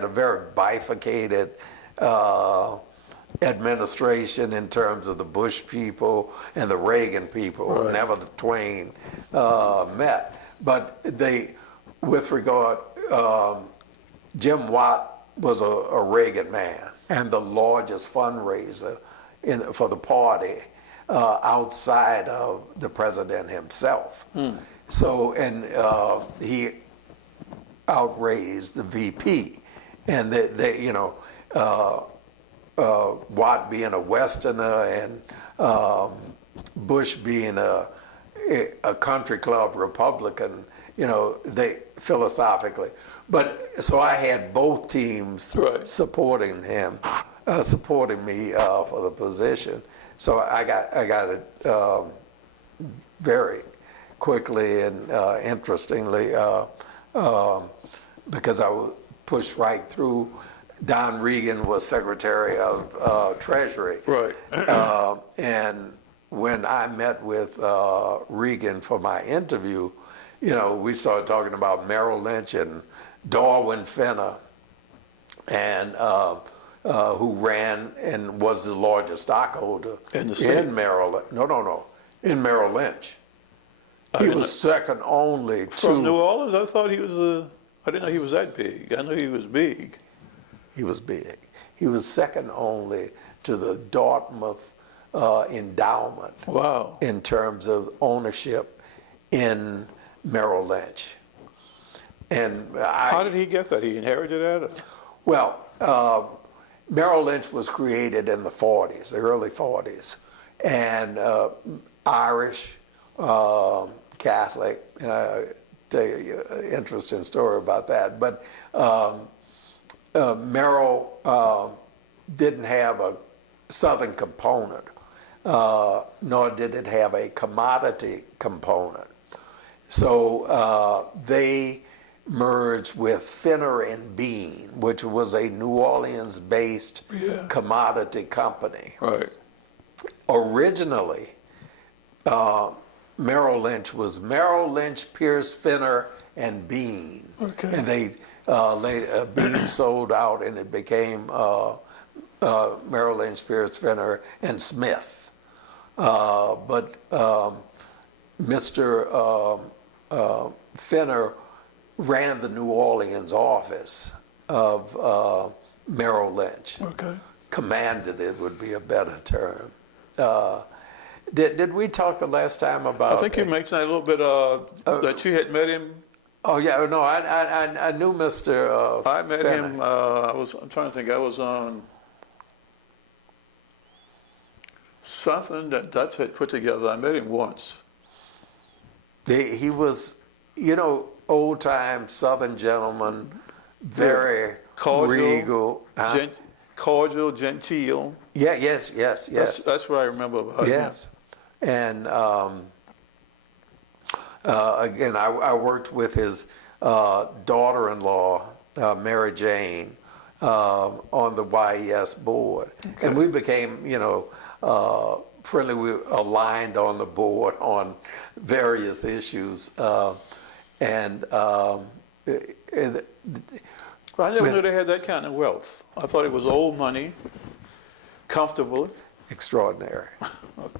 a very bifurcated administration in terms of the Bush people and the Reagan people. Right. Never the twain met. But with regard, Jim Watt was a Reagan man and the largest fundraiser for the party outside of the president himself. So, and he outraised the VP, and they you know, Watt being a Westerner and Bush being a country club Republican, you know, they philosophically. But so I had both teams Right. supporting him, supporting me for the position. So I got it very quickly and interestingly because I was pushed right through. Don Reagan was Secretary of Treasury. Right. And when I met with Reagan for my interview, you know, we started talking about Merrill Lynch and Darwin Finner, and who ran and was the largest stockholder In the state? in Merrill. No, in Merrill Lynch. He didn't was second only to. From New Orleans, I thought he was. I didn't know he was that big. I knew he was big. He was big. He was second only to the Dartmouth endowment. Wow. In terms of ownership in Merrill Lynch. And How did he get that? He inherited that? Or? Well, Merrill Lynch was created in the 40s, the early 40s, and Irish, Catholic, and I'll tell you an interesting story about that. But Merrill didn't have a Southern component, nor did it have a commodity component. So they merged with Finner and Bean, which was a New Orleans-based commodity company. Right. Originally, Merrill Lynch was Merrill Lynch, Pierce, Finner, and Bean. Okay. And they later Bean sold out, and it became Merrill Lynch, Pierce, Finner, and Smith. But Mr. Finner ran the New Orleans office of Merrill Lynch. Okay. Commanded it would be a better term. Did we talk the last time about? I think you mentioned a little bit that you had met him. Oh yeah, no, I knew Mr. I met Finner. him. I'm trying to think. I was on something that Dutch had put together. I met him once. He was, you know, old time Southern gentleman, very Cordial, regal. cordial, genteel. Yeah, yes. That's what I remember about him. Yes. And again, I worked with his daughter-in-law, Mary Jane, on the YES board. Okay. And we became, you know, friendly. We aligned on the board on various issues. I never knew they had that kind of wealth. I thought it was old money, comfortable. Extraordinary. Well,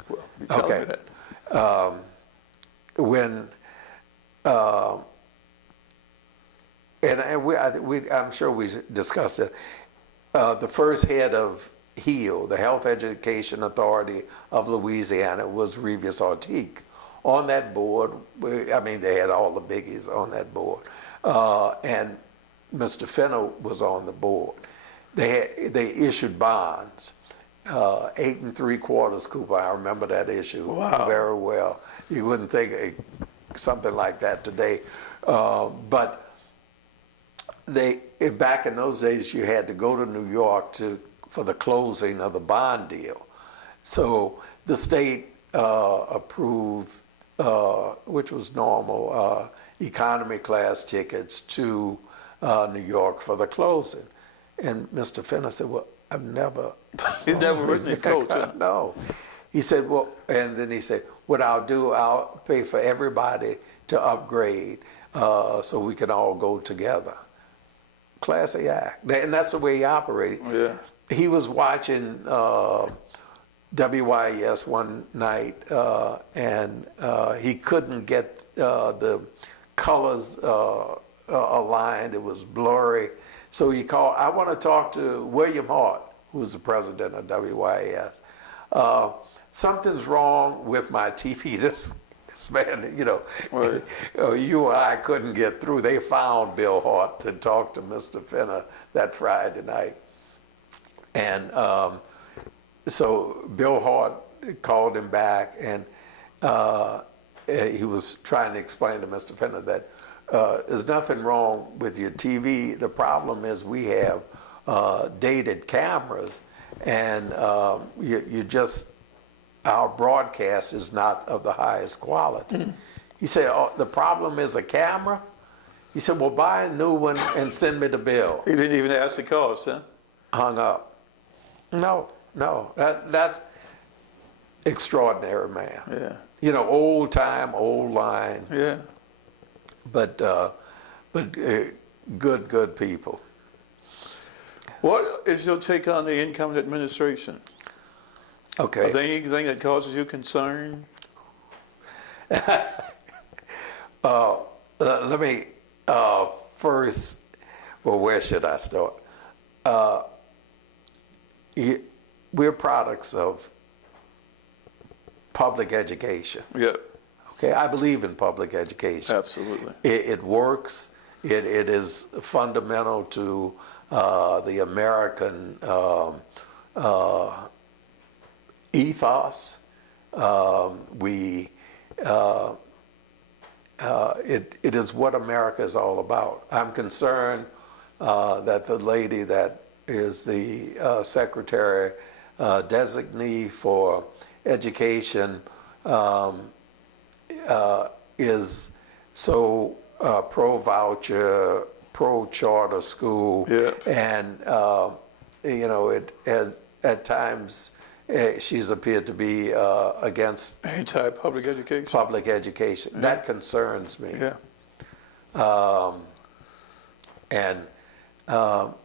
you tell me that. I'm sure we discussed it. The first head of HEAL, the Health Education Authority of Louisiana, was Revis Ortiz. On that board, they had all the biggies on that board, and Mr. Finner was on the board. They issued bonds, 8 3/4 coupon. I remember that issue very well. You wouldn't think something like that today, but back in those days, you had to go to New York for the closing of the bond deal. So the state approved, which was normal, economy class tickets to New York for the closing. And Mr. Finner said, well, I've never... He'd never written a coach, huh? No. He said, well, and then he said, what I'll do, I'll pay for everybody to upgrade so we can all go together. Classy act. And that's the way he operated. Yeah. He was watching WYS one night, and he couldn't get the colors aligned. It was blurry. So he called, I want to talk to William Hart, who's the president of WYS. Something's wrong with my TV. This man, you know, Right. you or I couldn't get through. They found Bill Hart to talk to Mr. Finner that Friday night. And so Bill Hart called him back, and he was trying to explain to Mr. Finner that there's nothing wrong with your TV. The problem is we have dated cameras, and you just, our broadcast is not of the highest quality. He said, oh, the problem is a camera? He said, well, buy a new one and send me the bill. He didn't even ask the cost, huh? Hung up. No, that extraordinary man. Yeah. You know, old time, old line, Yeah. but good people. What is your take on the incoming administration? Okay. Are there anything that causes you concern? Let me first, well, where should I start? We're products of public education. Yep. Okay, I believe in public education. Absolutely. It works. It is fundamental to the American ethos. It is what America is all about. I'm concerned that the lady that is the secretary designee for education is so pro-voucher, pro-charter school, Yeah. and you know, at times she's appeared to be against Anti-public education? public education. Yeah. That concerns me. Yeah. And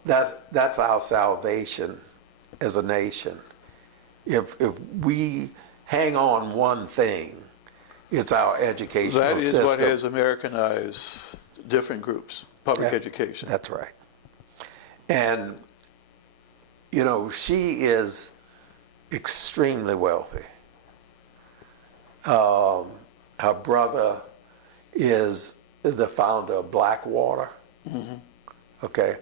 that's our salvation as a nation. If we hang on one thing, it's our educational That is system. what has Americanized different groups, public Yeah, education. That's right. And, you know, she is extremely wealthy. Her brother is the founder of Blackwater. Okay.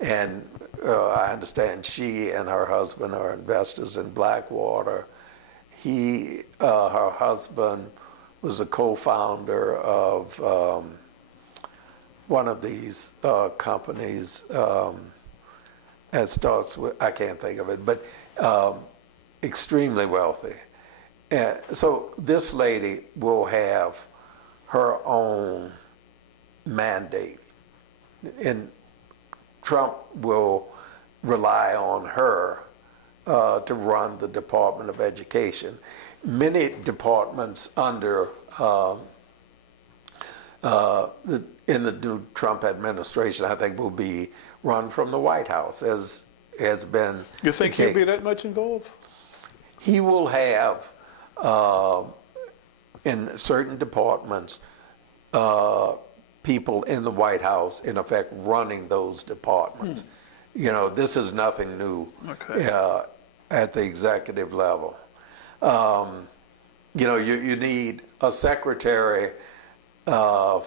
And I understand she and her husband are investors in Blackwater. Her husband was a co-founder of one of these companies that starts with, I can't think of it, but extremely wealthy. And so this lady will have her own mandate, and Trump will rely on her to run the Department of Education. Many departments under in the new Trump administration, I think, will be run from the White House, as has been. You think the he'll be case. that much involved? He will have in certain departments people in the White House, in effect, running those departments. You know, this is nothing new. Okay. At the executive level. You know, you need a secretary to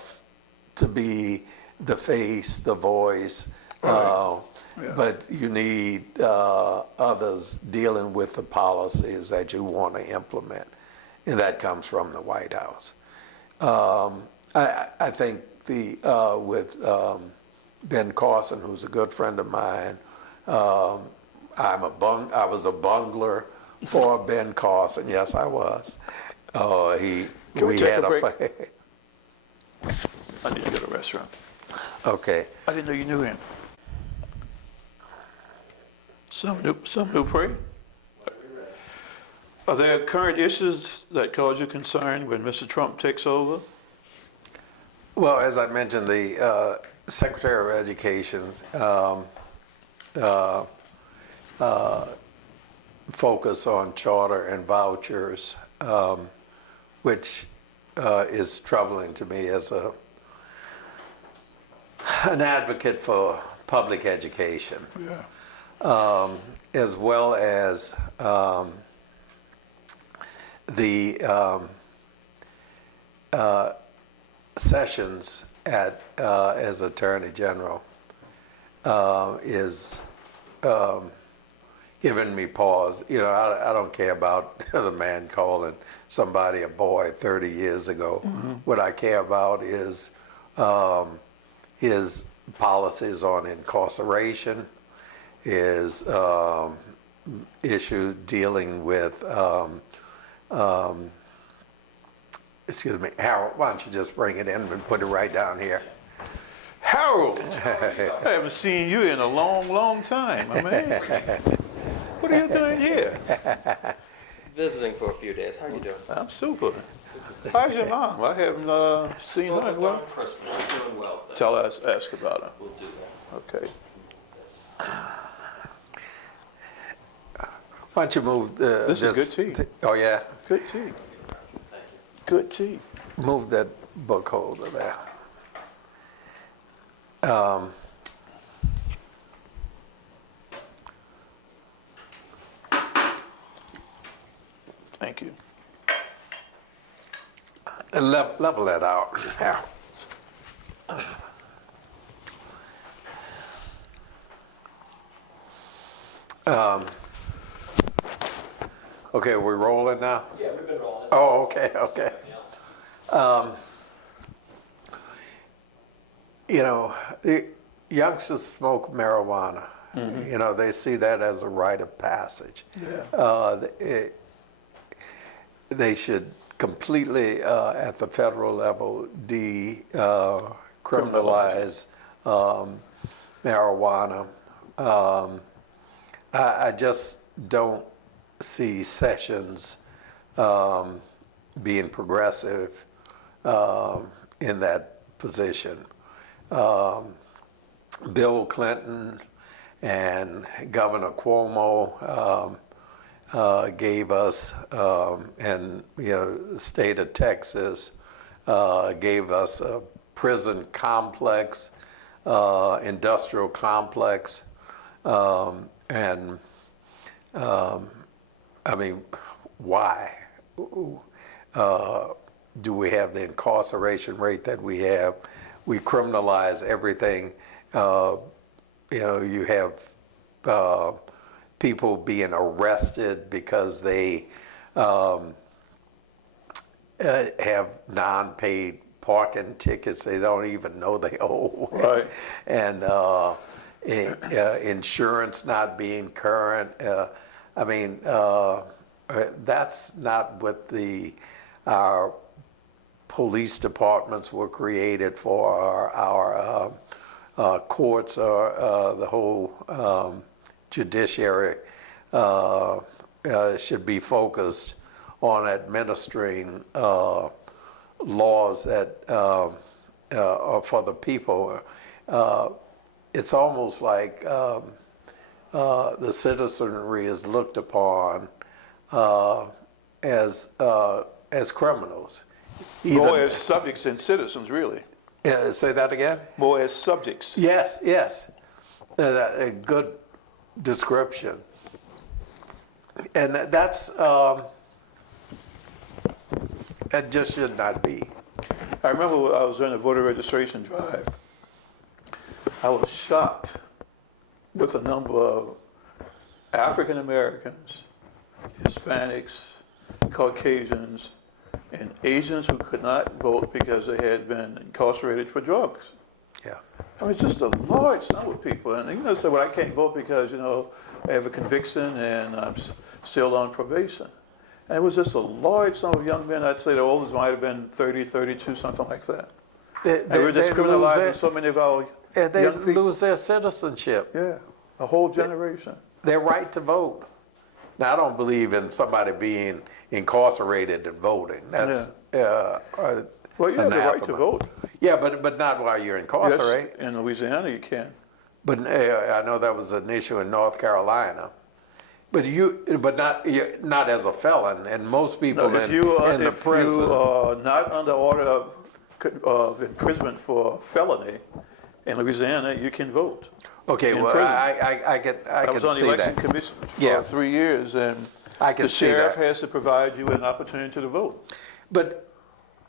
be the face, the voice, Right. Yeah. but you need others dealing with the policies that you want to implement, and that comes from the White House. I think with Ben Carson, who's a good friend of mine, I was a bungler for Ben Carson. Yes, I was. Can we take had a break? fight. I need to go to the restaurant. Okay. I didn't know you knew him. Some new prey? Are there current issues that cause you concern when Mr. Trump takes over? Well, as I mentioned, the Secretary of Education focus on charter and vouchers, which is troubling to me as an advocate for public education, Yeah. as well as the sessions as Attorney General is giving me pause. You know, I don't care about the man calling somebody a boy 30 years ago. Mm-hmm. What I care about is his policies on incarceration, his issue dealing with, excuse me, Harold, why don't you just bring it in and put it right down here? Harold, I haven't seen you in a long, long time, my man. What are you doing here? Visiting for a few days. How are you doing? I'm super. How's your mom? I haven't seen her in a while. Christmas. She's doing well. Tell her I ask about her. We'll do that. Okay. Why don't you move the... This is good tea. Oh, yeah? Good tea. Good tea. Move that book holder there. Thank you. And level that out. Yeah. Okay, we're rolling now? Yeah, we've been rolling. Oh, okay, okay. You know, the youngsters smoke marijuana. Mm-hmm. You know, they see that as a rite of passage. Yeah. They should completely, at the federal level, decriminalize marijuana. I just don't see Sessions being progressive in that position. Bill Clinton and Governor Cuomo gave us, and the state of Texas gave us a prison complex, industrial complex, and I mean, why do we have the incarceration rate that we have? We criminalize everything. You have people being arrested because they have non-paid parking tickets they don't even know they owe. Right. And insurance not being current. That's not what our police departments were created for. Our courts or the whole judiciary should be focused on administering laws that are for the people. It's almost like the citizenry is looked upon as criminals. More as subjects than citizens, really. Say that again? More as subjects. Yes, yes. A good description. And that's, it just should not be. I remember when I was doing a voter registration drive. I was shocked with the number of African Americans, Hispanics, Caucasians, and Asians who could not vote because they had been incarcerated for drugs. Yeah. I mean, just a large number of people. And say, well, I can't vote because, I have a conviction and I'm still on probation. And it was just a large number of young men. I'd say the oldest might have been 30, 32, something like that. And we're just criminalizing so many of our they young people. lose their citizenship. Yeah, a whole generation. Their right to vote. Now, I don't believe in somebody being incarcerated and voting. That's well, you have the right to vote. Yeah, but not while you're incarcerated. Yes, in Louisiana you can. But I know that was an issue in North Carolina. But not as a felon, and most people in the prison. If you are not under order of imprisonment for felony in Louisiana, you can vote. Okay, in well, prison. I can was on the see election that. commission for Yeah. 3 years, and I can the see sheriff that. has to provide you with an opportunity to vote. But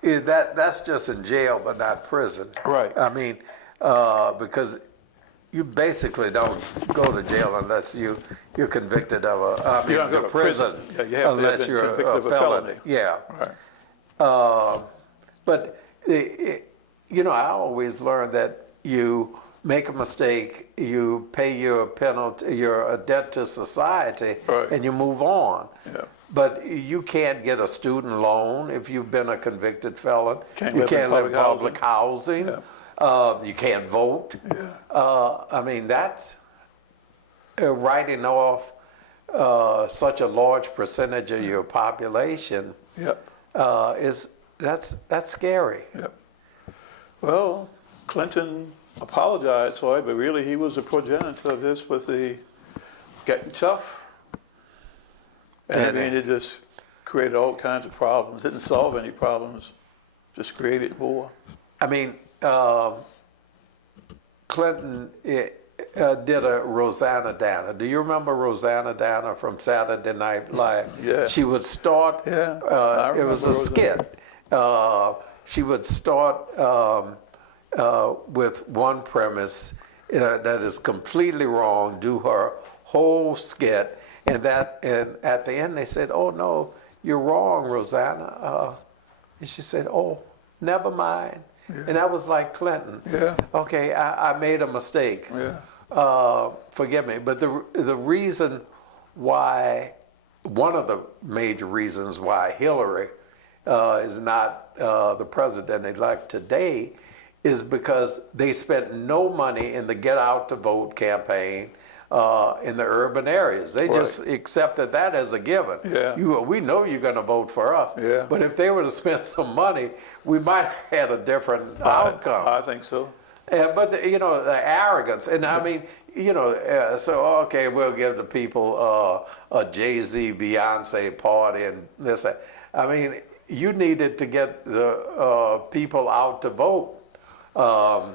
that's just in jail, but not prison. Right. I mean, because you basically don't go to jail unless you're convicted of You don't go to prison. Yeah, you have to have unless been you're convicted of a felony. Yeah. Right. But I always learned that you make a mistake, you pay your penalty, your debt to society, Right. and you move on. Yeah. But you can't get a student loan if you've been a convicted felon. Can't You live in can't live in public public housing. You can't vote. I mean, that's writing off such a large percentage of your population. Yep. That's scary. Yep. Well, Clinton apologized for it, but really he was a progenitor of this with the getting tough. And I mean, it just created all kinds of problems. Didn't solve any problems, just created more. I mean, Clinton did a Rosanna Danner. Do you remember Rosanna Danner from Saturday Night Live? Yeah. She would start, Yeah, I it was a remember skit. She would start with one premise that is completely wrong, do her whole skit, and at the end they said, "Oh no, you're wrong, Rosanna." And she said, "Oh, never mind." Yeah. And that was like Clinton. Yeah. Okay, I made a mistake. Yeah. Forgive me. But the reason why, one of the major reasons why Hillary is not the president-elect today is because they spent no money in the Get Out to Vote campaign in the urban areas. They just accepted that as a given. Yeah. We know you're going to vote for us. Yeah. But if they were to spend some money, we might have had a different outcome. I think so. But the arrogance, and I mean, so okay, we'll give the people a Jay-Z, Beyonce party and this. That. I mean, you needed to get the people out to vote. I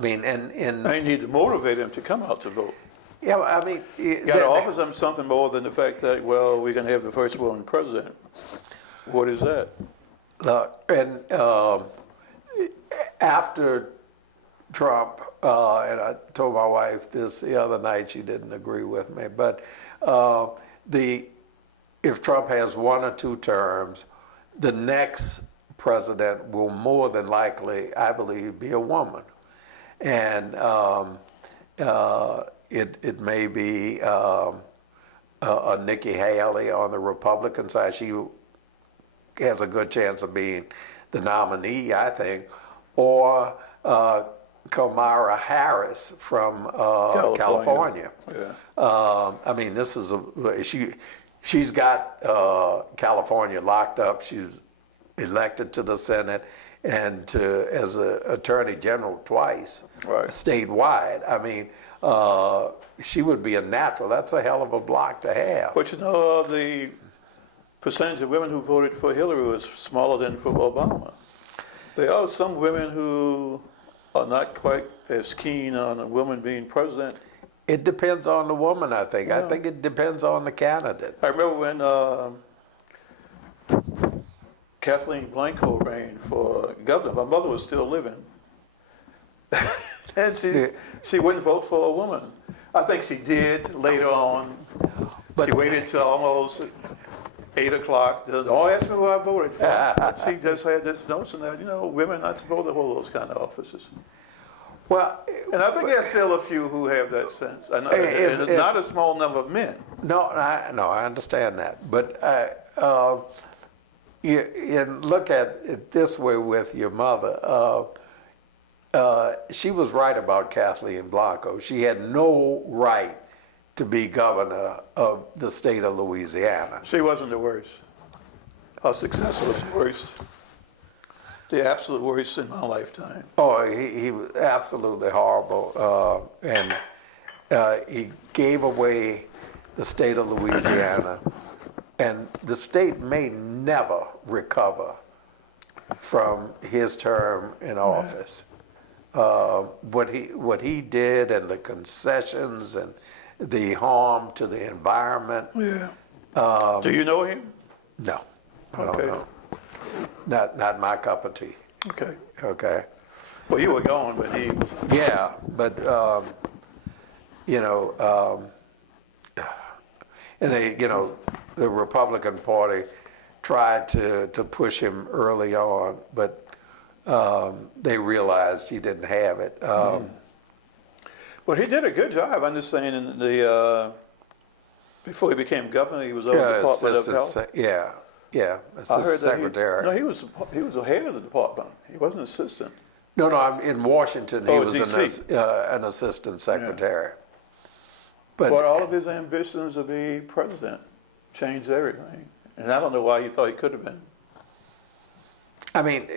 mean, and I need to motivate them to come out to vote. yeah, I mean, You got to offer them something more than the fact that, well, we're going to have the first woman president. What is that? And after Trump, and I told my wife this the other night, she didn't agree with me, but if Trump has 1 or 2 terms, the next president will more than likely, I believe, be a woman. And it may be a Nikki Haley on the Republican side. She has a good chance of being the nominee, I think, or Kamala Harris from California. Yeah. I mean, this is she's got California locked up. She's elected to the Senate and as an attorney general twice, statewide. I mean, she would be a natural. That's a hell of a block to have. But the percentage of women who voted for Hillary was smaller than for Obama. There are some women who are not quite as keen on a woman being president. It depends on the woman, I think. I think it depends on the candidate. I remember when Kathleen Blanco ran for governor. My mother was still living. And she wouldn't vote for a woman. I think she did later on. But she waited until almost 8 o'clock. Don't ask me who I voted for. But she just had this notion that, women are not supposed to hold those kind of offices. Well, and I think there's still a few who have that sense. And not a small number of men. No, I understand that. But and look at it this way with your mother. She was right about Kathleen Blanco. She had no right to be governor of the state of Louisiana. She wasn't the worst. Her successor was the worst. The absolute worst in my lifetime. Oh, he was absolutely horrible. And he gave away the state of Louisiana. And the state may never recover from his term in office. what he did and the concessions and the harm to the environment. Yeah. Do you know him? No, I don't Okay. know. Not my cup of tea. Okay. Okay. Well, you were gone, but he was. Yeah, but and the Republican Party tried to push him early on, but they realized he didn't have it. Well, he did a good job. I'm just saying, in the before he became governor, he was over the Department of Health. Yeah, I assistant heard that secretary. no, he was the head of the department. He wasn't an assistant. No, I'm in Washington. He Oh, was DC. an assistant secretary. But all of his ambitions to be president changed everything, and I don't know why he thought he could have been. I mean,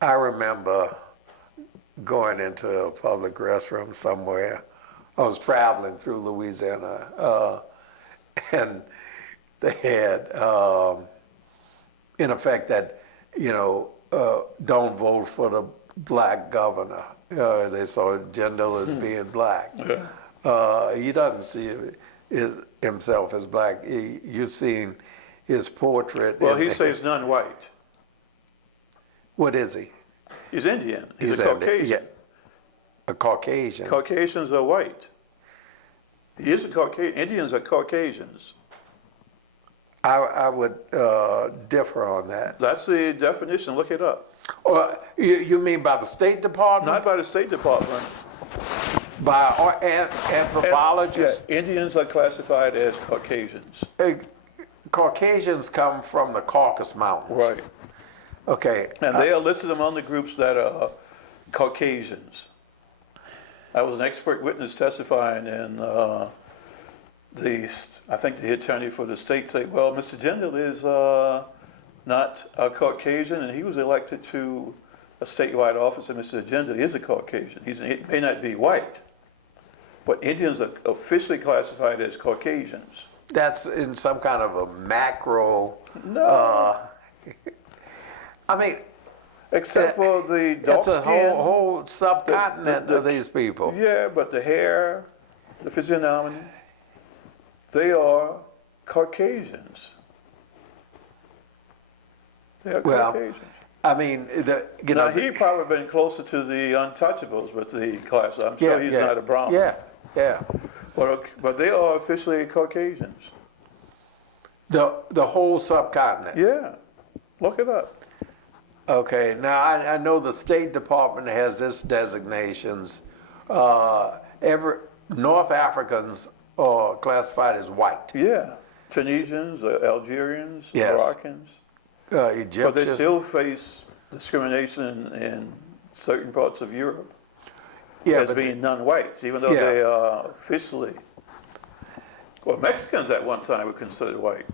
I remember going into a public restroom somewhere. I was traveling through Louisiana, and they had, in effect, that, don't vote for the black governor. They saw Jindal as being black. Yeah. He doesn't see himself as black. You've seen his portrait. Well, he says non-white. What is he? He's Indian. He's a Indian. Caucasian. Yeah. A Caucasian. Caucasians are white. He is a Caucasian. Indians are Caucasians. I would differ on that. That's the definition. Look it up. Or you mean by the State Department? Not by the State Department. By anthropologists? Yeah, Indians are classified as Caucasians. Caucasians come from the Caucasus Mountains. Right. Okay. And they are listed among the groups that are Caucasians. I was an expert witness testifying, and I think the attorney for the state said, well, Mr. Jindal is not a Caucasian, and he was elected to a statewide office, and Mr. Jindal is a Caucasian. He may not be white, but Indians are officially classified as Caucasians. That's in some kind of a macro. No. I mean, Except for the dark it's a skin. whole subcontinent of these people. Yeah, but the hair, the physiognomy, they are Caucasians. They are Well, Caucasians. I mean, Now, he probably been closer to the untouchables with the class. I'm sure he's not a Brahmin. Yeah. But they are officially Caucasians. The whole subcontinent. Yeah, look it up. Okay, now I know the State Department has its designations. North Africans are classified as white. Yeah, Tunisians, Algerians, Yes. Moroccans. Egyptians. But they still face discrimination in certain parts of Europe as being non-whites, even though they are officially. Well, Mexicans at one time were considered white.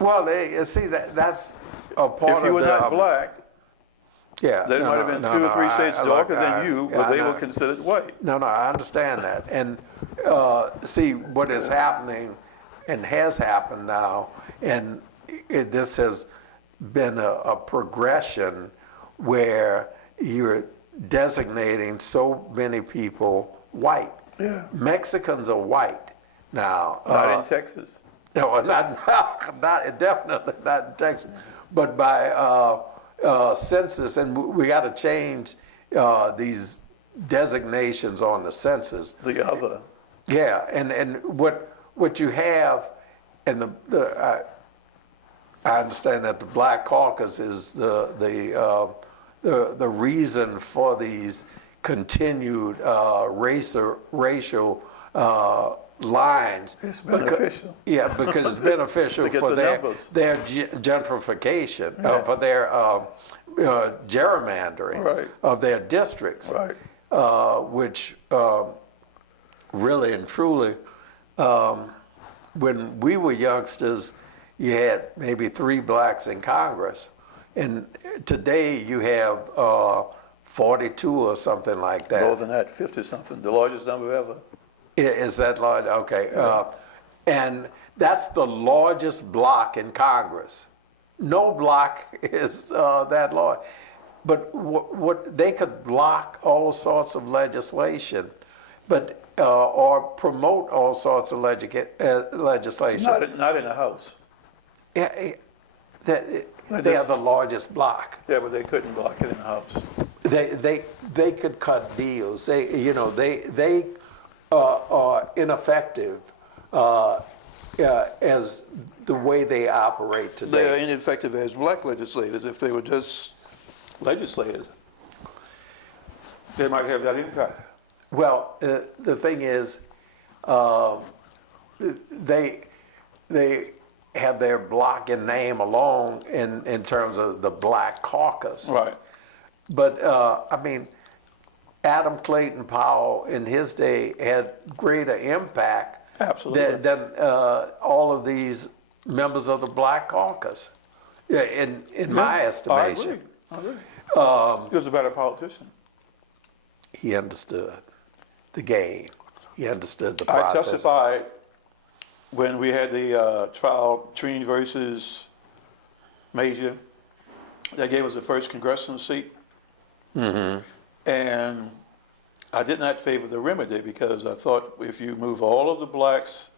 Well, see that's a part of If you were not black, yeah, they might have been 2 or 3 shades darker than you, but they were considered white. No, I understand that. And see, what is happening and has happened now, and this has been a progression where you're designating so many people white. Yeah. Mexicans are white now. Not in Texas. No, not definitely not in Texas, but by census, and we got to change these designations on the census. The other. Yeah, and what you have, and I understand that the Black Caucus is the reason for these continued racial lines. It's beneficial. Because it's beneficial To get for the numbers. their gentrification, for their gerrymandering of their districts, which really and truly, when we were youngsters, you had maybe 3 blacks in Congress, and today you have 42 or something like that. More than that, 50-something, the largest number ever. Is that large? Okay. And that's the largest block in Congress. No block is that large. But what they could block all sorts of legislation, but or promote all sorts of legislation. Not in the House. Yeah, they just- are the largest block. Yeah, but they couldn't block it in the House. They could cut deals. They are ineffective as the way they operate today. They are ineffective as black legislators. If they were just legislators, they might have that impact. Well, the thing is, they have their block and name alone in terms of the Black Caucus. Right. But I mean, Adam Clayton Powell in his day had greater impact Absolutely. than all of these members of the Black Caucus, in my estimation. I agree. He was a better politician. He understood the game. He understood the I process. testified when we had the trial, Trini versus Major. That gave us the first congressional seat. Mm-hmm. And I did not favor the remedy because I thought if you move all of the blacks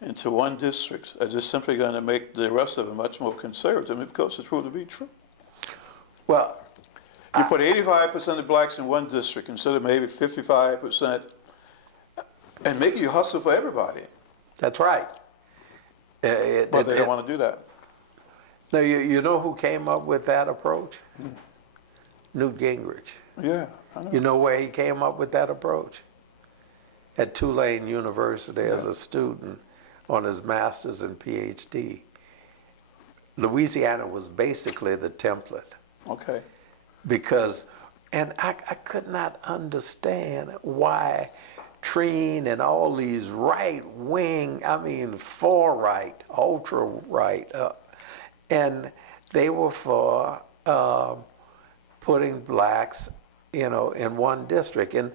into one district, it's just simply going to make the rest of them much more conservative, and of course it's proved to be true. Well, You put 85% of blacks in one district instead of maybe 55%, and make you hustle for everybody. that's right. But they don't want to do that. Now, you know who came up with that approach? Newt Gingrich. Yeah, I know. You know where he came up with that approach? At Tulane University as a student on his master's and PhD. Louisiana was basically the template. Okay. Because, and I could not understand why Treen and all these right-wing, I mean, far-right, ultra-right, and they were for putting blacks, in one district. In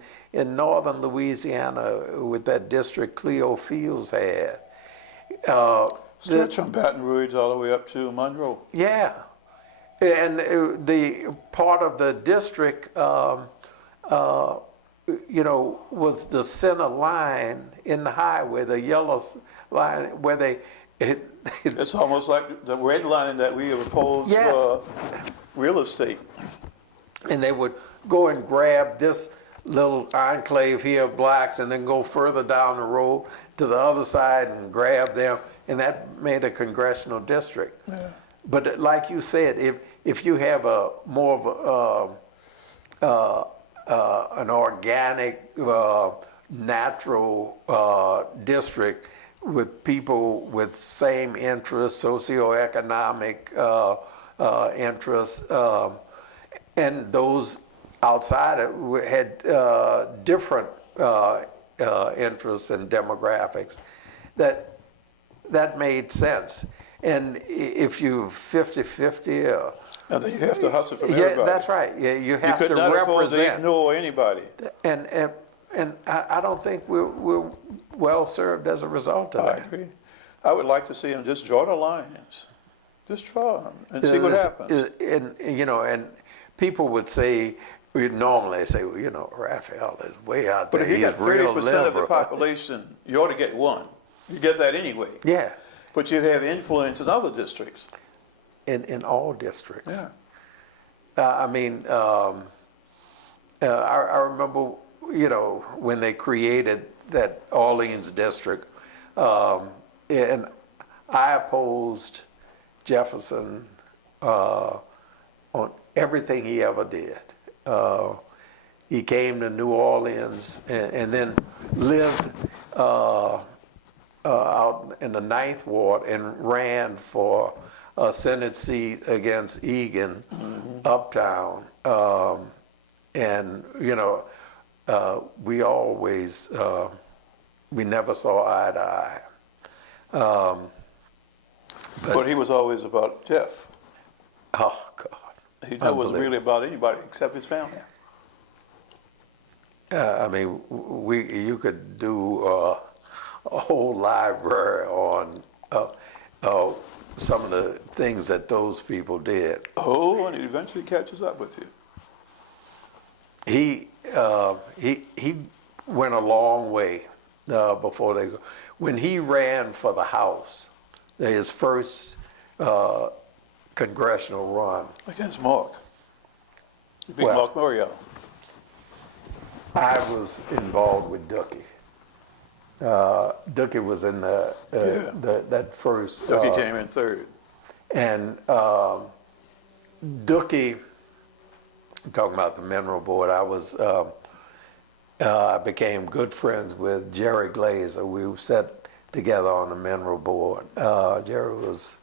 northern Louisiana, with that district Cleo Fields had. Stretch from Baton Rouge all the way up to Monroe. Yeah. And the part of the district, was the center line in the highway, the yellow line, where they... It's almost like the red line that we have opposed Yes. for real estate. And they would go and grab this little enclave here of blacks and then go further down the road to the other side and grab them, and that made a congressional district. Yeah. But like you said, if you have a more of an organic, natural district with people with same interests, socioeconomic interests, and those outside it had different interests and demographics, that made sense. And if you 50-50, And then you have to hustle from yeah, everybody. that's right. Yeah, you have You to could not afford to represent. ignore anybody. And I don't think we're well served as a result of I that. agree. I would like to see them just draw the lines. Just draw them and see what happens. And people would say, we'd normally say, well, Raphael is way out there. But if you got He's real 30% of the liberal. population, you ought to get one. You get that anyway. Yeah, But you'd have influence in other districts. in all districts. Yeah. I remember, when they created that Orleans district, and I opposed Jefferson on everything he ever did. He came to New Orleans and then lived out in the Ninth Ward and ran for a Senate seat against Egan, uptown. We always, we never saw eye to eye. But he was always about Jeff. Oh, God. He never was really about anybody except his family. You could do a whole library on some of the things that those people did. Oh, and it eventually catches up with you. He went a long way before they go. When he ran for the House, his first congressional run, Against Mark. You beat Well- Mark Morial. I was involved with Dookie. Dookie was in that first. Ducky came in third. And Dookie, talking about the mineral board, I became good friends with Jerry Glazer. We sat together on the mineral board. Jerry was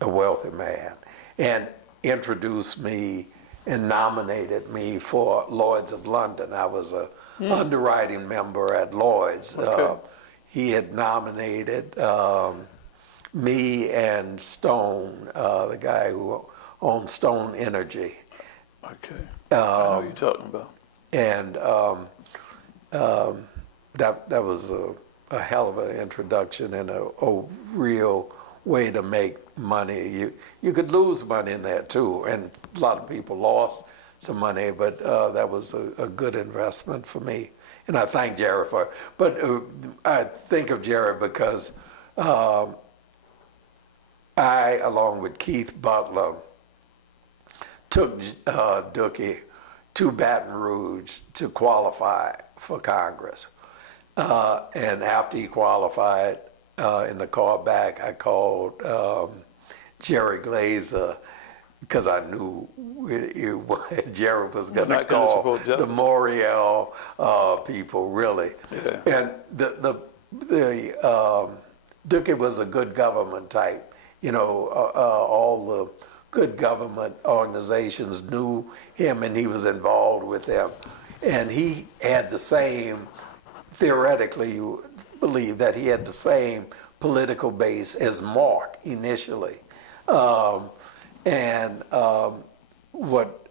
a wealthy man and introduced me and nominated me for Lloyd's of London. I was a underwriting member at Lloyd's. Okay. He had nominated me and Stone, the guy who owned Stone Energy. Okay. I know who you're talking about. And that was a hell of an introduction and a real way to make money. You could lose money in that too, and a lot of people lost some money, but that was a good investment for me. And I thank Jerry for it. But I think of Jerry because I, along with Keith Butler, took Dookie to Baton Rouge to qualify for Congress. And after he qualified, in the call back, I called Jerry Glazer because I knew Jerry was going to not gonna call support the justice. Morial people, really. Yeah. And the Dookie was a good government type. You know, all the good government organizations knew him, and he was involved with them. And he had the same, theoretically, you believe that he had the same political base as Mark initially. What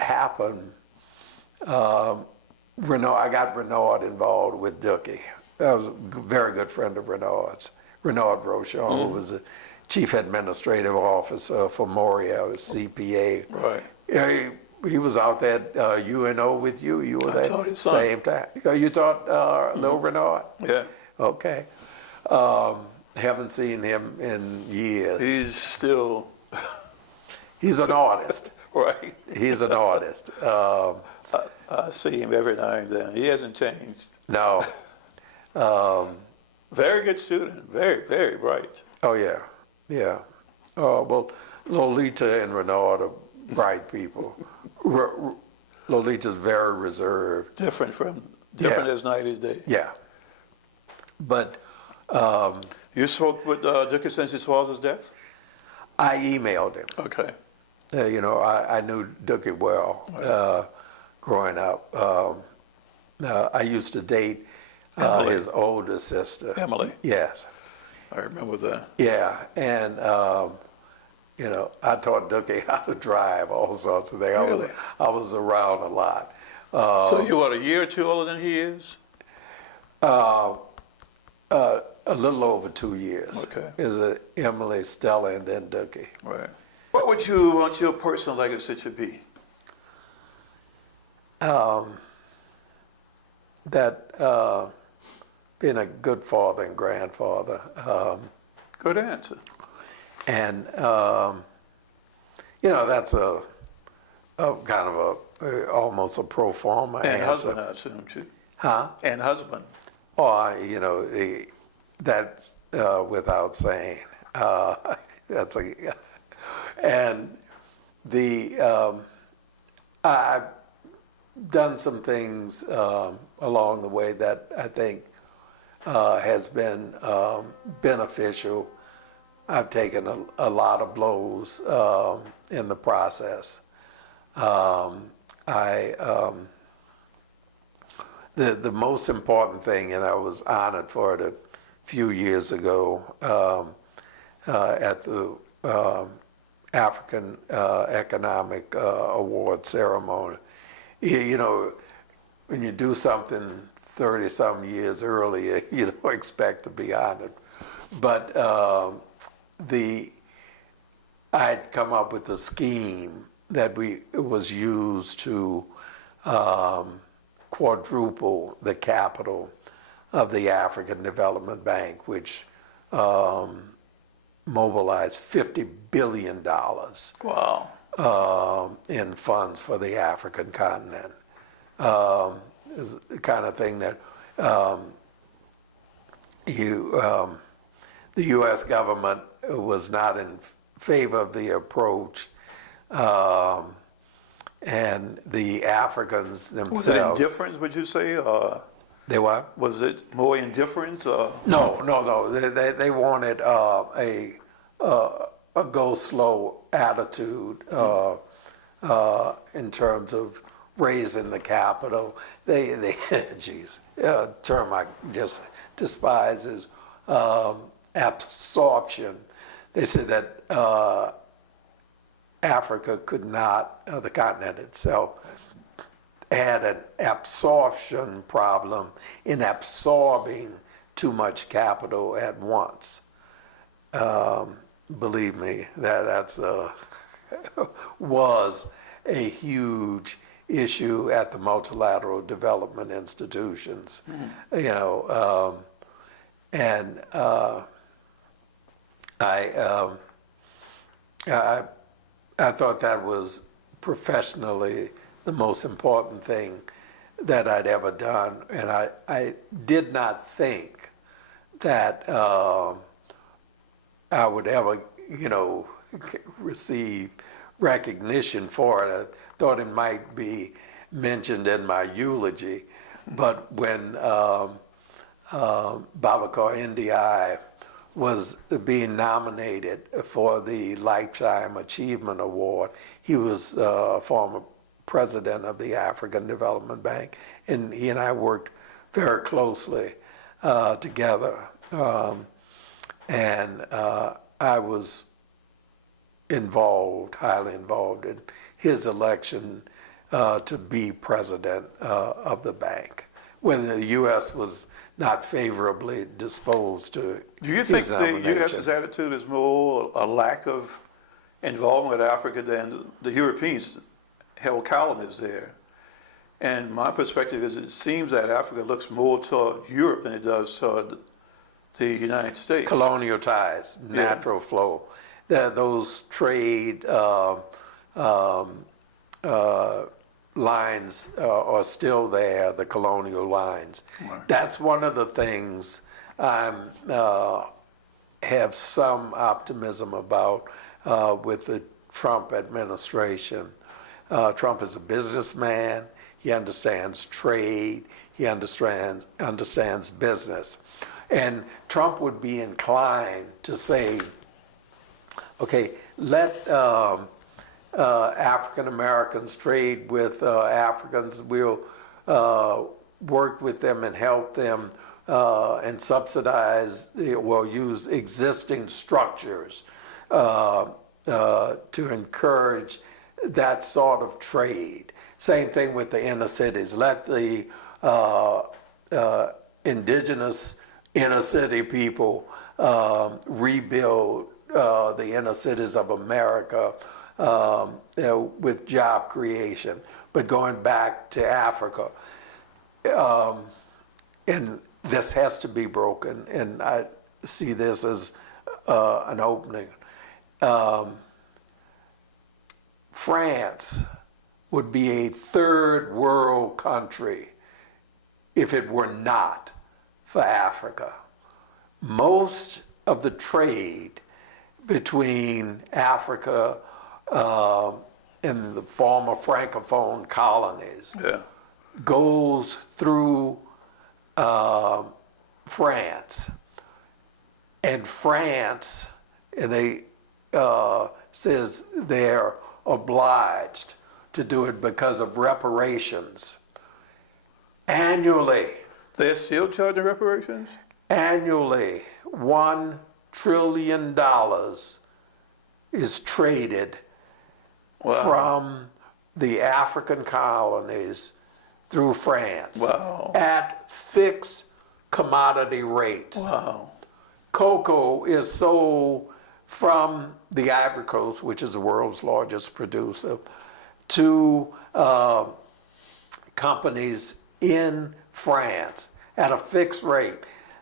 happened, I got Renaud involved with Dookie. I was a very good friend of Renaud's. Renaud Rochon, who was the chief administrative officer for Morial, his CPA. Right. Yeah, he was out there at UNO with you. You were I there taught his son. same time. You taught Lil Renaud? Yeah. Okay. Haven't seen him in years. He's still He's an artist. right. He's an artist. I see him every now and then. He hasn't changed. No. Very good student. Very, very bright. Oh, yeah. Yeah. Well, Lolita and Renaud are bright people. Lolita's very reserved. Different Yeah. as night is day. Yeah. But You spoke with Dookie since his father's death? I emailed him. Okay. I knew Dookie well growing up. I used to date Emily. his older sister. Emily. Yes. I remember that. Yeah, and I taught Dookie how to drive, all sorts of things. Really? I was around a lot. So you are a year or two older than he is? A little over 2 years. Okay. Is Emily, Stella, and then Dookie. Right. What would you want your personal legacy to be? Being a good father and grandfather. Good answer. And that's a kind of almost a pro forma And answer. husband, I assume, too. Huh? And husband. Or that's without saying. That's and I've done some things along the way that I think has been beneficial. I've taken a lot of blows in the process. The most important thing, and I was honored for it a few years ago at the African Economic Award ceremony. When you do something 30-some years earlier, you don't expect to be honored. But I'd come up with a scheme that was used to quadruple the capital of the African Development Bank, which mobilized $50 billion Wow. in funds for the African continent. Is the kind of thing that the U.S. government was not in favor of the approach, and the Africans themselves. Was it indifference, would you say? They what? Was it more indifference? No. They wanted a go slow attitude in terms of raising the capital. They geez, a term I just despise is absorption. They said that Africa could not, the continent itself, had an absorption problem in absorbing too much capital at once. Believe me, that's was a huge issue at the multilateral development institutions. You know, and I thought that was professionally the most important thing that I'd ever done, and I did not think that I would ever, you know, receive recognition for it. I thought it might be mentioned in my eulogy, but when Babacar Ndiaye was being nominated for the Lifetime Achievement Award, he was former president of the African Development Bank, and he and I worked very closely together. And I was highly involved in his election to be president of the bank, when the U.S. was not favorably disposed to. Do you think the U.S.'s attitude is more a lack of involvement with Africa than the Europeans held colonies there? And my perspective is it seems that Africa looks more toward Europe than it does toward the United States. Colonial ties, natural flow. Those trade lines are still there, the colonial lines. Right. That's one of the things I have some optimism about with the Trump administration. Trump is a businessman. He understands trade. He understands business. And Trump would be inclined to say, okay, let African Americans trade with Africans. We'll work with them and help them and subsidize, use existing structures to encourage that sort of trade. Same thing with the inner cities. Let the indigenous inner city people rebuild the inner cities of America with job creation. But going back to Africa, and this has to be broken, and I see this as an opening. France would be a third world country if it were not for Africa. Most of the trade between Africa and the former Francophone colonies goes through France. And France, and they says they're obliged to do it because of reparations. Annually. They're still charging reparations? Annually, $1 trillion is traded from the African colonies through France at fixed commodity rates. Wow. Cocoa is sold from the Ivory Coast, which is the world's largest producer, to companies in France at a fixed rate.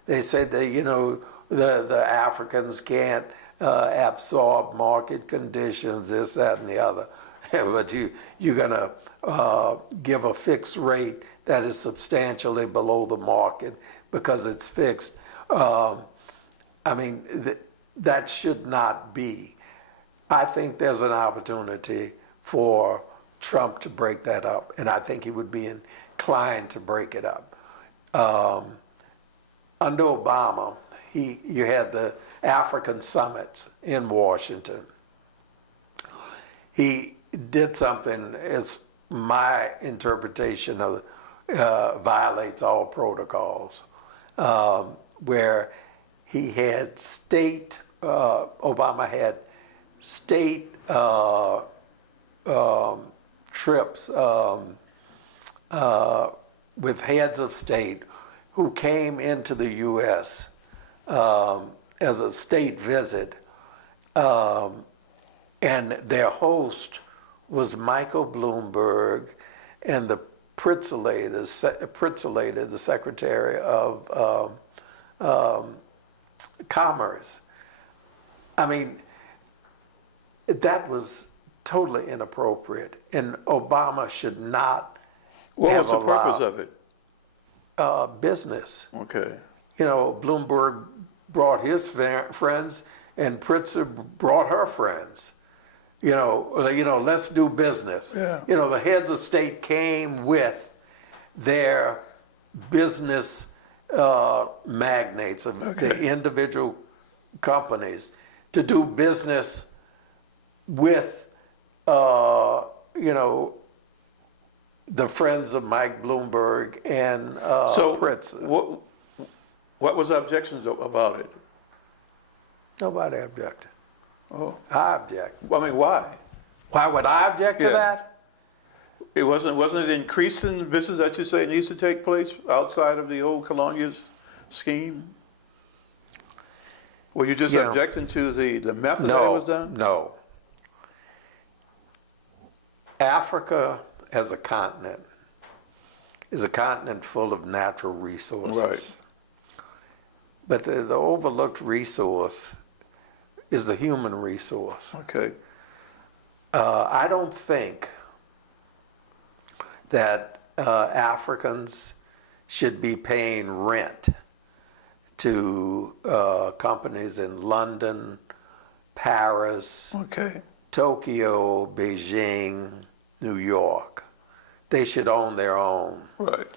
They said that, you know, the Africans can't absorb market conditions, this, that, and the other. But you're gonna give a fixed rate that is substantially below the market because it's fixed. I mean, that should not be. I think there's an opportunity for Trump to break that up, and I think he would be inclined to break it up. Under Obama, you had the African summits in Washington. He did something, as my interpretation of violates all protocols, where he had Obama had state trips with heads of state who came into the U.S. As a state visit, and their host was Michael Bloomberg and the Pritzker, the Secretary of Commerce. I mean, that was totally inappropriate, and Obama should not What have was the purpose allowed, of it? business. Okay. You know, Bloomberg brought his friends, and Pritzker brought her friends. You know, let's do business. Yeah. You know, the heads of state came with their business magnates of the individual companies to do business with, you know, the friends of Mike Bloomberg and Pritzker. What was the objections about it? Nobody objected. Oh, I object. I mean, why? Why would I object to Yeah. that? It wasn't it increasing business that you say needs to take place outside of the old colonial scheme? Were you just You know, objecting to the method that it was done? No. Africa as a continent is a continent full of natural resources. Right. But the overlooked resource is the human resource. Okay. I don't think that Africans should be paying rent to companies in London, Paris, Okay. Tokyo, Beijing, New York. They should own their own. Right.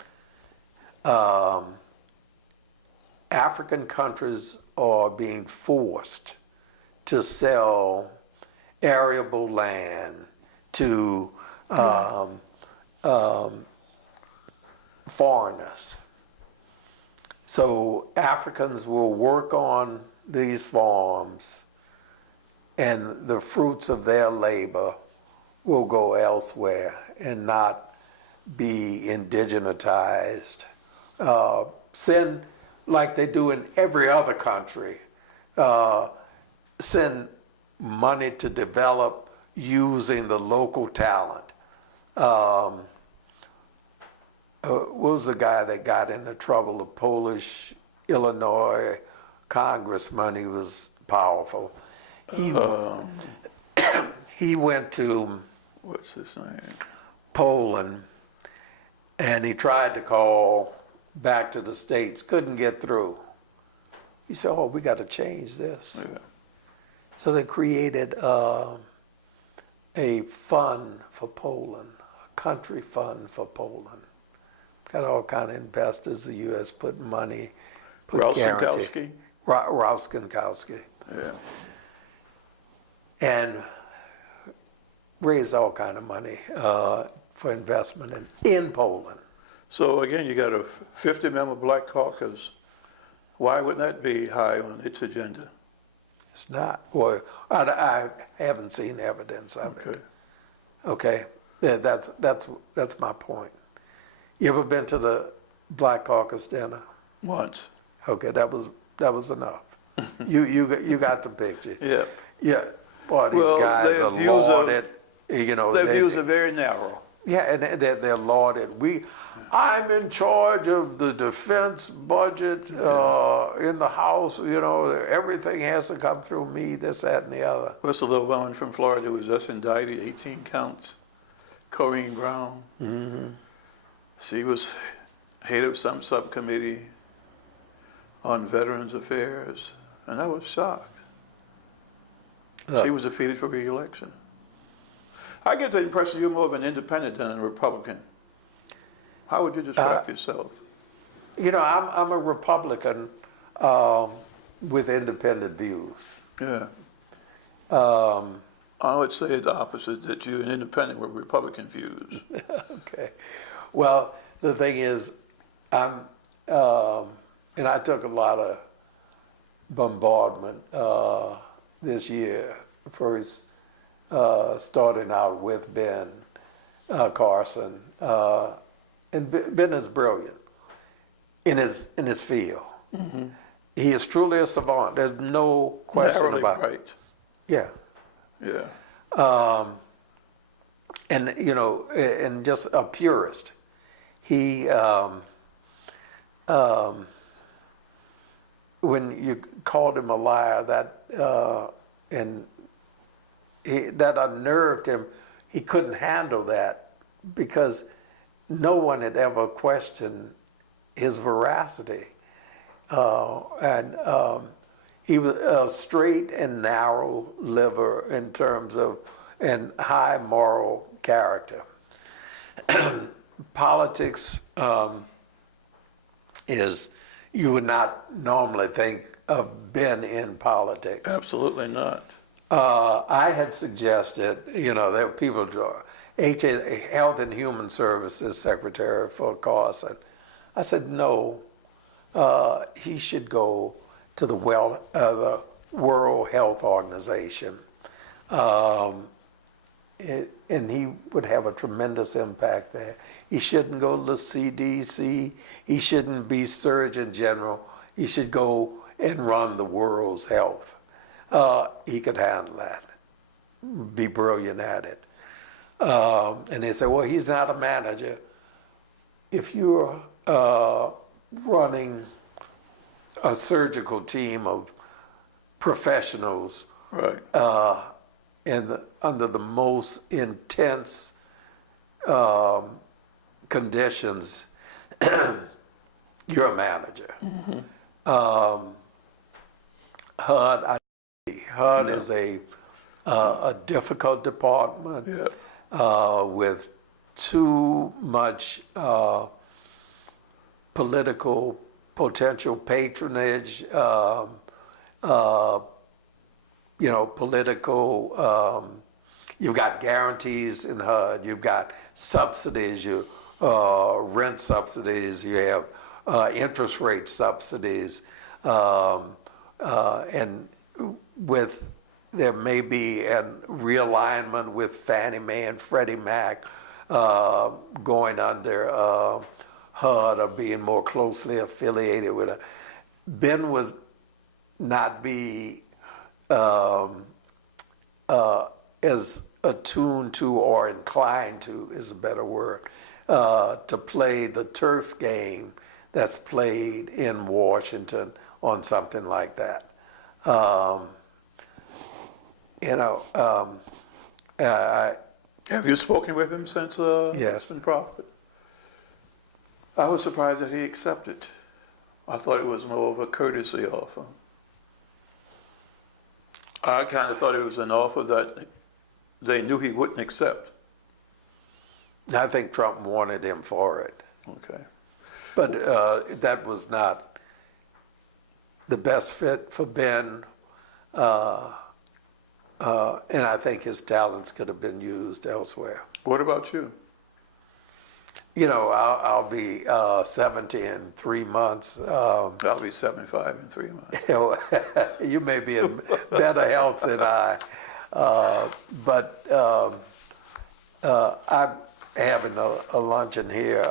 African countries are being forced to sell arable land to foreigners. So Africans will work on these farms, and the fruits of their labor will go elsewhere and not be indigenized. Send, like they do in every other country, send money to develop using the local talent. What was the guy that got into trouble? The Polish, Illinois congressman. He was powerful. He went to What's his name? Poland, and he tried to call back to the States, couldn't get through. He said, oh, we got to change this. Yeah. So they created a fund for Poland, a country fund for Poland. Got all kind of investors, the U.S. put money, put guarantee. Rauschenowski. Yeah. And raised all kind of money for investment in Poland. So again, you got a 50-member Black Caucus. Why wouldn't that be high on its agenda? It's not. Well, I haven't seen evidence of it. Okay, that's my point. You ever been to the Black Caucus dinner? Once. Okay, that was enough. You got the picture. Yeah. Yeah. Boy, these Well, guys their are views are- lauded. You know, Their views are very narrow. yeah, and they're lauded. I'm in charge of the defense budget in the House. You know, everything has to come through me. This, that, and the other. What's the little woman from Florida who was just indicted, 18 counts? Corrine Brown. Mm-hmm. She was head of some subcommittee on Veterans Affairs, and I was shocked. She was defeated for re-election. I get the impression you're more of an independent than a Republican. How would you describe yourself? You know, I'm a Republican with independent views. Yeah. I would say the opposite, that you're an independent with Republican views. Okay. Well, the thing is, and I took a lot of bombardment this year, first starting out with Ben Carson. And Ben is brilliant in his field. Mm-hmm. He is truly a savant. There's no question Narrowly about it. right. Yeah. Yeah. And you know, and just a purist. He, when you called him a liar, that that unnerved him. He couldn't handle that because no one had ever questioned his veracity, and he was a straight and narrow liver in terms of and high moral character. Politics is, you would not normally think of Ben in politics. Absolutely not. I had suggested, you know, there were people, Health and Human Services Secretary for Carson. I said, no, he should go to the World Health Organization. And he would have a tremendous impact there. He shouldn't go to the CDC. He shouldn't be Surgeon General. He should go and run the world's health. He could handle that, be brilliant at it. And they say, well, he's not a manager. If you're running a surgical team of professionals, Right. Under the most intense conditions, you're a manager. Mm-hmm. HUD is a difficult department. Yeah. With too much political potential patronage, you know, political, you've got guarantees in HUD, you've got subsidies, rent subsidies, you have interest rate subsidies, and there may be a realignment with Fannie Mae and Freddie Mac going under HUD or being more closely affiliated with it. Ben would not be as attuned to or inclined to, is a better word, to play the turf game that's played in Washington on something like that. You know, Have you spoken with him since Yes. it's been profit? I was surprised that he accepted. I thought it was more of a courtesy offer. I kind of thought it was an offer that they knew he wouldn't accept. I think Trump wanted him for it. Okay. But that was not the best fit for Ben. And I think his talents could have been used elsewhere. What about you? You know, I'll be 70 in 3 months. I'll be 75 in 3 months. You know, you may be in better health than I. But I'm having a luncheon here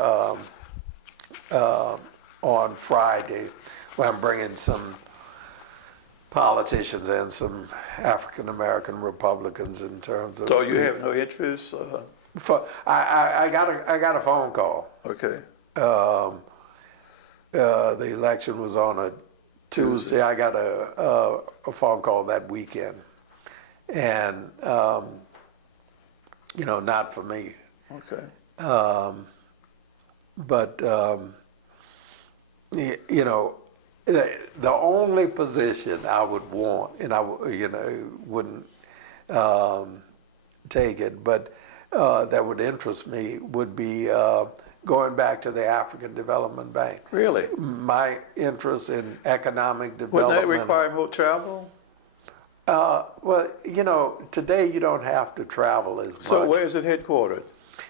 on Friday where I'm bringing some politicians and some African American Republicans in terms of. So you have no interest? I got a phone call. Okay. The election was on a Tuesday. I got a phone call that weekend, and not for me. Okay. But the only position I would want, and I wouldn't take it, but that would interest me would be going back to the African Development Bank. Really? My interest in economic development. Wouldn't that require more travel? Well, today you don't have to travel as much. So where is it headquartered?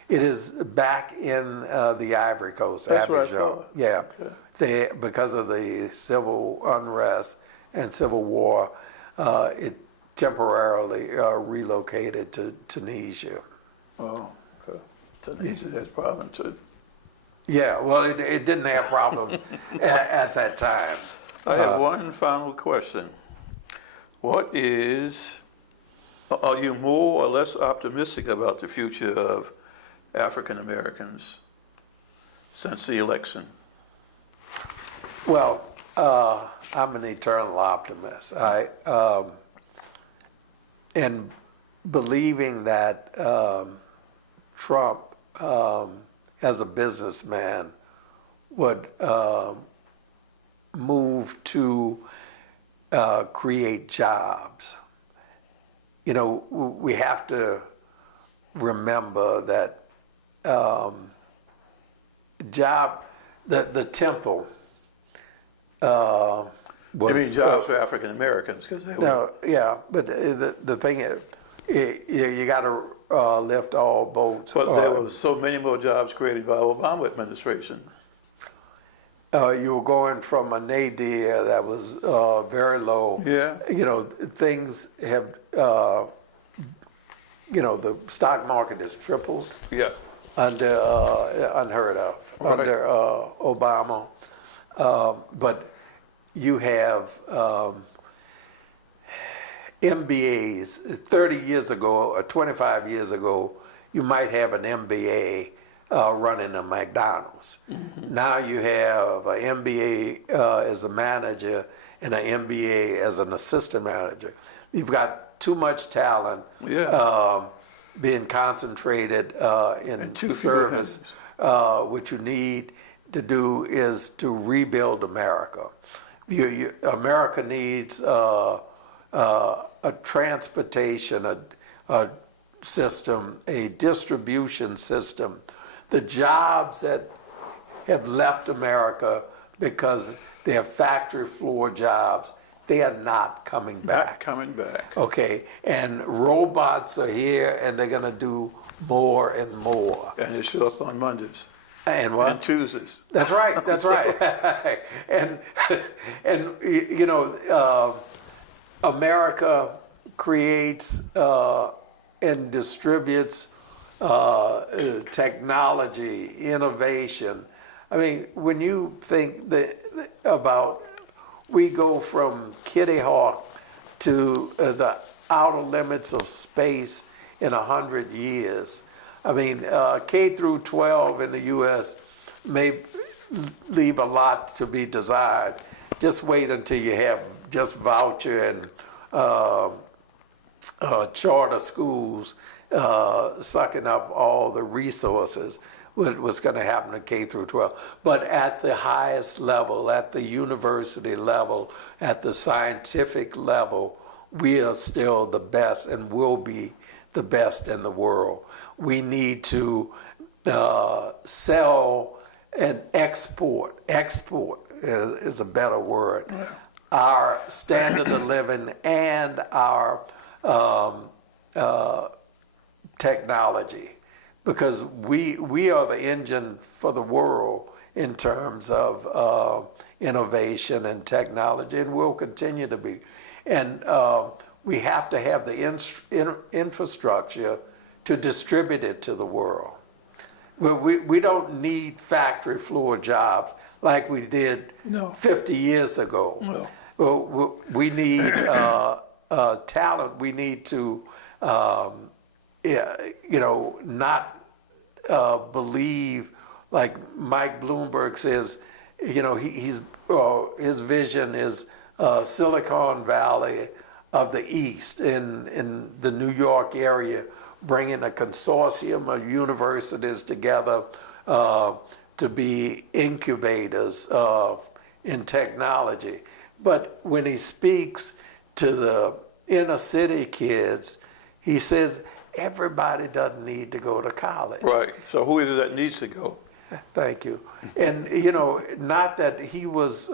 It is back in the Ivory Coast. That's what I Abidjan. thought. Yeah. Okay. Because of the civil unrest and civil war, it temporarily relocated to Tunisia. Oh, okay. Tunisia has problems too. Yeah, well, it didn't have problems at that time. I have one final question. Are you more or less optimistic about the future of African Americans since the election? Well, I'm an eternal optimist. And believing that Trump, as a businessman, would move to create jobs. We have to remember that the temple was. You mean jobs for African Americans? No, yeah, but the thing is, you got to lift all boats. But there were so many more jobs created by the Obama administration. You were going from a nadir that was very low. Yeah. Things have, the stock market has tripled. Yeah. Unheard of Right. under Obama. But you have MBAs. 30 years ago or 25 years ago, you might have an MBA running a McDonald's. Mm-hmm. Now you have an MBA as a manager and an MBA as an assistant manager. You've got too much talent being concentrated in service. What you need to do is to rebuild America. America needs a transportation, a system, a distribution system. The jobs that have left America because they're factory floor jobs, they are not coming back. Not coming back. Okay, and robots are here and they're gonna do more and more. And they show up on Mondays. And what? And Tuesdays. That's right, that's right. and America creates and distributes technology, innovation. I mean, when you think about, we go from Kitty Hawk to the outer limits of space in 100 years. I mean, K through 12 in the U.S. may leave a lot to be desired. Just wait until you have just voucher and charter schools sucking up all the resources. What's going to happen to K through 12. But at the highest level, at the university level, at the scientific level, we are still the best and will be the best in the world. We need to sell and export. Export is a better word. Yeah. Our standard of living and our technology. Because we are the engine for the world in terms of innovation and technology, and will continue to be. And we have to have the infrastructure to distribute it to the world. We don't need factory floor jobs like we did 50 years ago. Well, we need talent. We need to, yeah, you know, not believe like Mike Bloomberg says. You know, he's his vision is Silicon Valley of the East in the New York area, bringing a consortium of universities together to be incubators in technology. But when he speaks to the inner city kids, he says everybody doesn't need to go to college. Right. So who is it that needs to go? Thank you. And you know, not that he was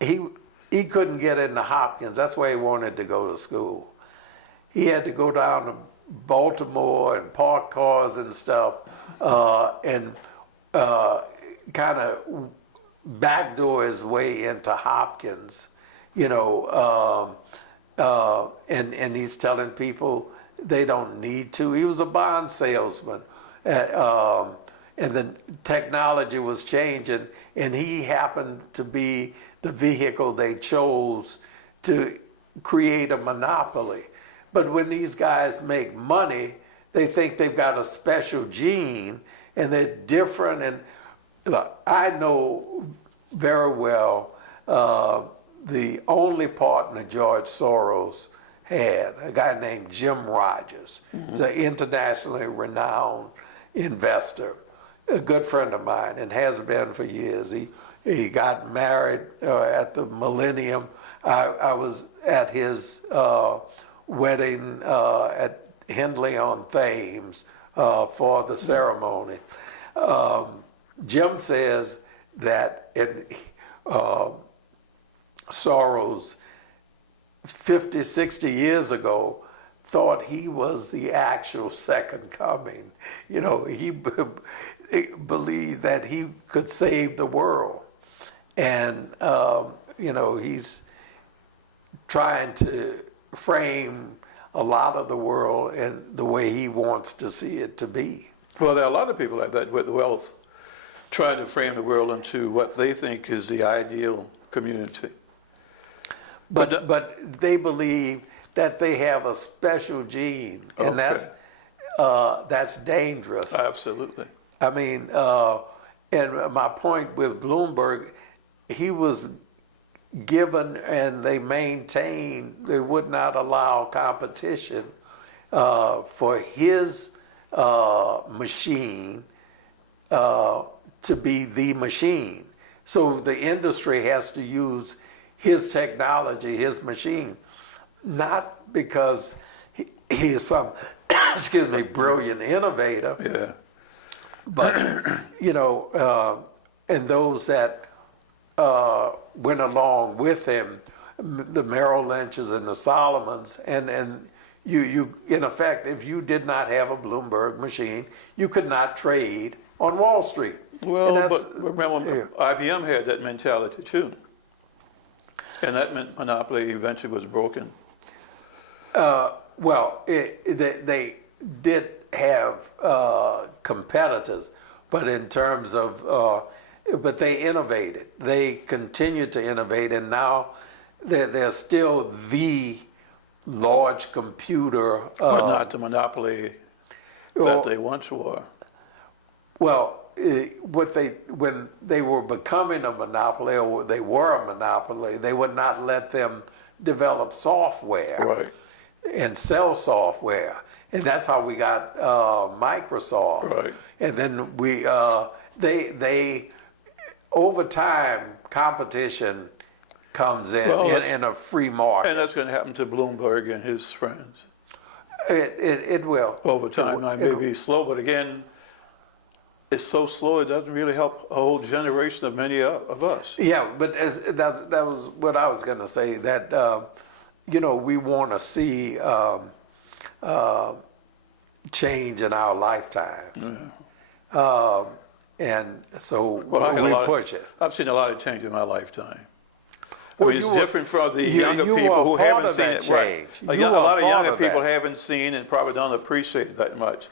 he couldn't get into Hopkins. That's where he wanted to go to school. He had to go down to Baltimore and park cars and stuff, and kind of backdoor his way into Hopkins, you know, and he's telling people they don't need to. He was a bond salesman, and the technology was changing, and he happened to be the vehicle they chose to create a monopoly. But when these guys make money, they think they've got a special gene, and they're different. And look, I know very well the only partner George Soros had, a guy named Jim Rogers. He's an internationally renowned investor, a good friend of mine, and has been for years. He got married at the Millennium. I was at his wedding at Hindley on Thames for the ceremony. Jim says that Soros 50, 60 years ago thought he was the actual second coming. You know, he believed that he could save the world. And, you know, he's trying to frame a lot of the world in the way he wants to see it to be. Well, there are a lot of people like that with wealth trying to frame the world into what they think is the ideal community. But they believe that they have a special gene, and that's dangerous. Absolutely. I mean, and my point with Bloomberg, he was given, and they maintained, they would not allow competition for his machine to be the machine. So the industry has to use his technology, his machine, not because he is some, excuse me, brilliant innovator. Yeah. But, you know, and those that went along with him, the Merrill Lynch's and the Solomons, and you, in effect, if you did not have a Bloomberg machine, you could not trade on Wall Street. Well, but remember, IBM had that mentality too. And that monopoly eventually was broken. Well, they did have competitors, but in terms of, but they innovated. They continued to innovate, and now they're still the large computer. But not the monopoly that they once were. Well, when they were becoming a monopoly, or they were a monopoly, they would not let them develop software. Right. And sell software, and that's how we got Microsoft. Right. And then they over time, competition comes in in a free market. And that's going to happen to Bloomberg and his friends. It will. Over time. Now, it may be slow, but again, it's so slow it doesn't really help a whole generation of many of us. Yeah, but that was what I was going to say, that you know, we want to see change in our lifetime. Yeah. And so Well, we push it. I've seen a lot of change in my lifetime. Well, I mean, it's different from the younger you people are who part haven't of seen that it. Right. change. A You lot are of part younger of people that. haven't seen and probably don't appreciate it that much.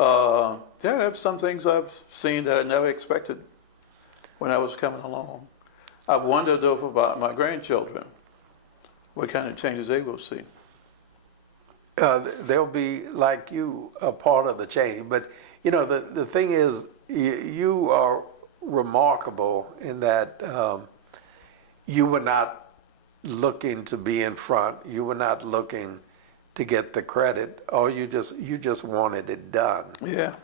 Yeah, there's some things I've seen that I never expected when I was coming along. I wonder though about my grandchildren, what kind of changes they will see. They'll be like you, a part of the change. But you know, the thing is, you are remarkable in that you were not looking to be in front. You were not looking to get the credit. Or you just wanted it done. Yeah.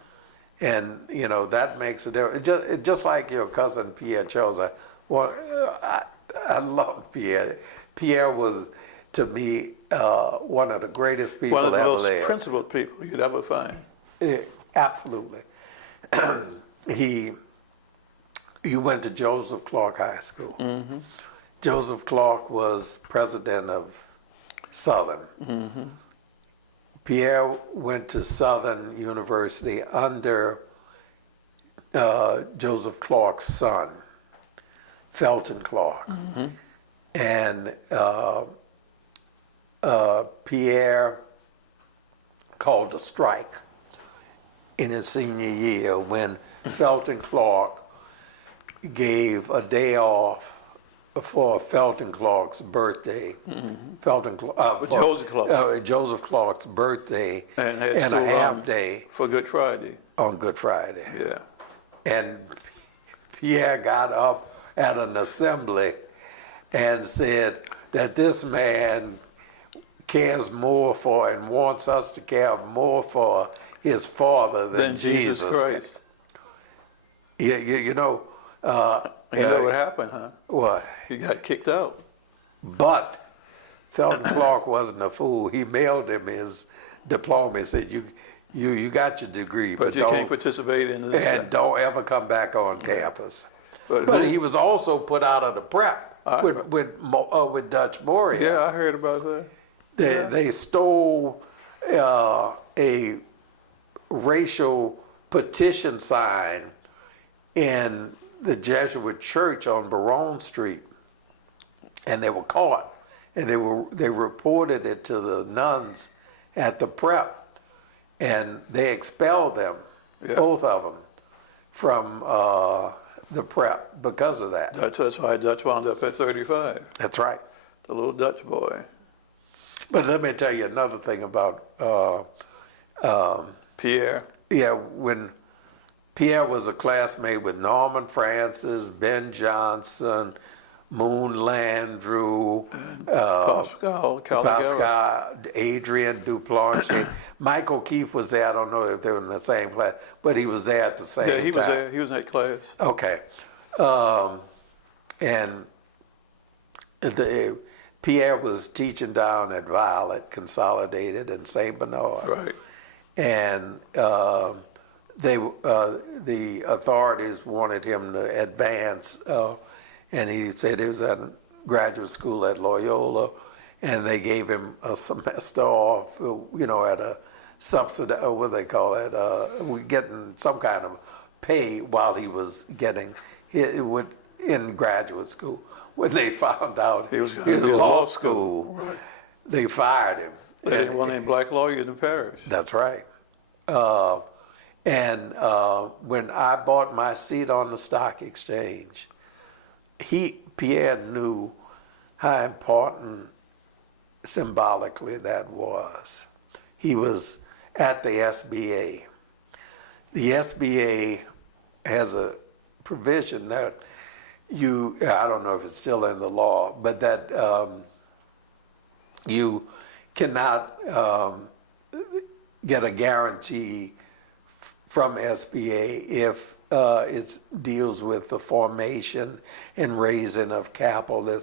And you know that makes a difference. Just like your cousin Pierre chose. I love Pierre. Pierre was, to me, one of the greatest people One of the ever most lived. principled people you'd ever find. Yeah, absolutely. You went to Joseph Clark High School. Mm-hmm. Joseph Clark was president of Southern. Mm-hmm. Pierre went to Southern University under Joseph Clark's son, Felton Clark. Mm-hmm. And Pierre called a strike in his senior year when Felton Clark gave a day off for Felton Clark's birthday. Mm-hmm. Joseph Clark's birthday And had and a school half day for Good Friday. on Good Friday. Yeah. And Pierre got up at an assembly and said that this man cares more for and wants us to care more for his father than Jesus Christ. You know. You know what happened, huh? What? He got kicked out. But Felton Clark wasn't a fool. He mailed him his diploma and said, you got your degree, But you can't participate in this. and don't ever come back on campus. But But who- he was also put out of the prep with Dutch Moria. Yeah, I heard about that. They stole a racial petition sign in the Jesuit church on Baron Street, and they were caught, and they reported it to the nuns at the prep, and they expelled them, both of them, from the prep because of that. That's why Dutch wound up at 35. That's right. The little Dutch boy. But let me tell you another thing about Pierre. yeah, when Pierre was a classmate with Norman Francis, Ben Johnson, Moon Landrew, Pascal Caligari. Pascal, Adrian Duplanche. Michael Keefe was there. I don't know if they were in the same class, but he was there at the same time. Yeah, he was there. He was in that class. Okay. And Pierre was teaching down at Violet Consolidated in St. Bernard. Right. And the authorities wanted him to advance, and he said he was at graduate school at Loyola, and they gave him a semester off, you know, at a subsidy, what do they call it, getting some kind of pay while he was getting in graduate school. When they found out He was he going was to in law law school, Right. they fired him. They didn't want any black lawyers in the parish. That's right. And when I bought my seat on the stock exchange, Pierre knew how important symbolically that was. He was at the SBA. The SBA has a provision that I don't know if it's still in the law, but that you cannot get a guarantee from SBA if it deals with the formation and raising of capital.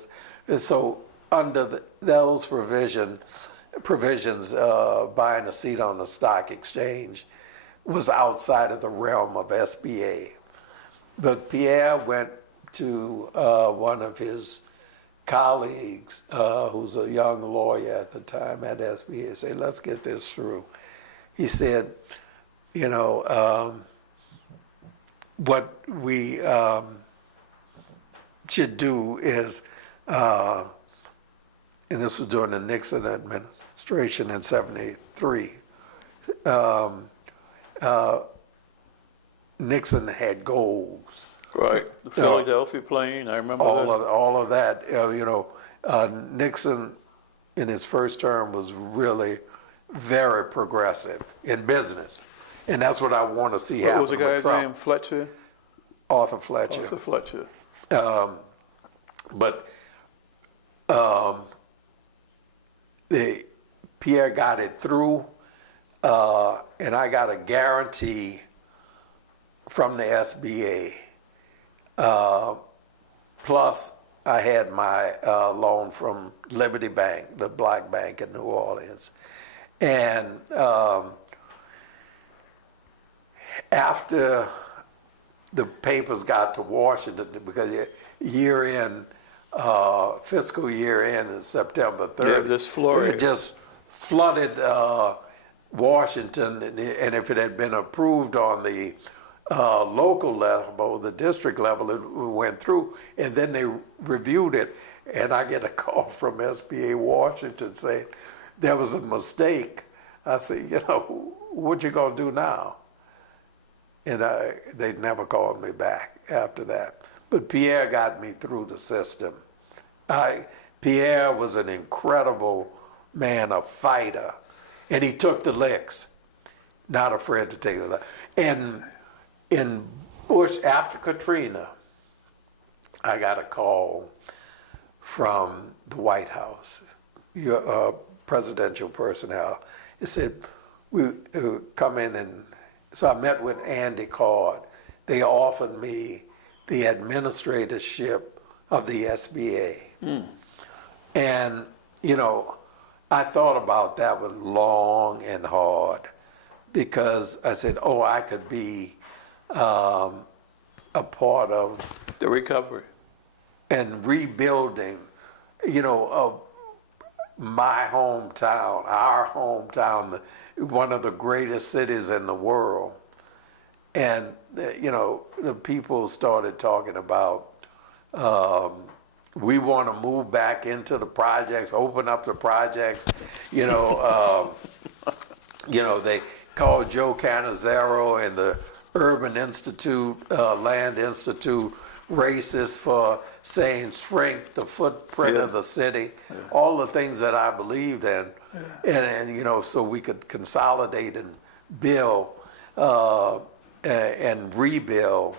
So under those provisions, buying a seat on the stock exchange was outside of the realm of SBA. But Pierre went to one of his colleagues, who's a young lawyer at the time at SBA, and said, let's get this through. He said, you know, what we should do is, and this was during the Nixon administration in '73, Nixon had goals Right, the Philadelphia plane, I remember that. all of that. Nixon in his first term was really very progressive in business, and that's what I want to see happen. What was the with guy's Trump. name, Fletcher? Arthur Fletcher. Arthur Fletcher. But Pierre got it through, and I got a guarantee from the SBA. Plus, I had my loan from Liberty Bank, the black bank in New Orleans. And after the papers got to Washington, because fiscal year end is September 30th. Yeah, this flurry. It just flooded Washington, and if it had been approved on the local level, the district level, it went through, and then they reviewed it, and I get a call from SBA Washington saying there was a mistake. I said, what you gonna do now? And they never called me back after that. But Pierre got me through the system. Pierre was an incredible man, a fighter, and he took the licks, not afraid to take the licks. And in Bush, after Katrina, I got a call from the White House, your presidential personnel. It said, we come in, and so I met with Andy Card. They offered me the administratorship of the SBA. And, I thought about that one long and hard, because I said, I could be a part of The recovery. and rebuilding, of my hometown, our hometown, one of the greatest cities in the world. And, the people started talking about, we want to move back into the projects, open up the projects. They called Joe Cannizzaro and the Urban Institute, Land Institute, racist for saying shrink the footprint of the city. All the things that I believed in, and so we could consolidate and build and rebuild.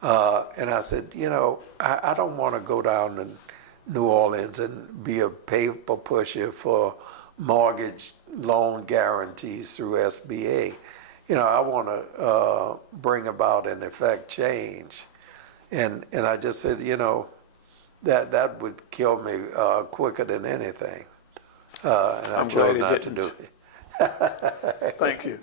And I said, I don't want to go down to New Orleans and be a paper pusher for mortgage loan guarantees through SBA. I want to bring about and effect change. And I just said, that would kill me quicker than anything. And I I'm chose glad it not to didn't. do it. Thank you.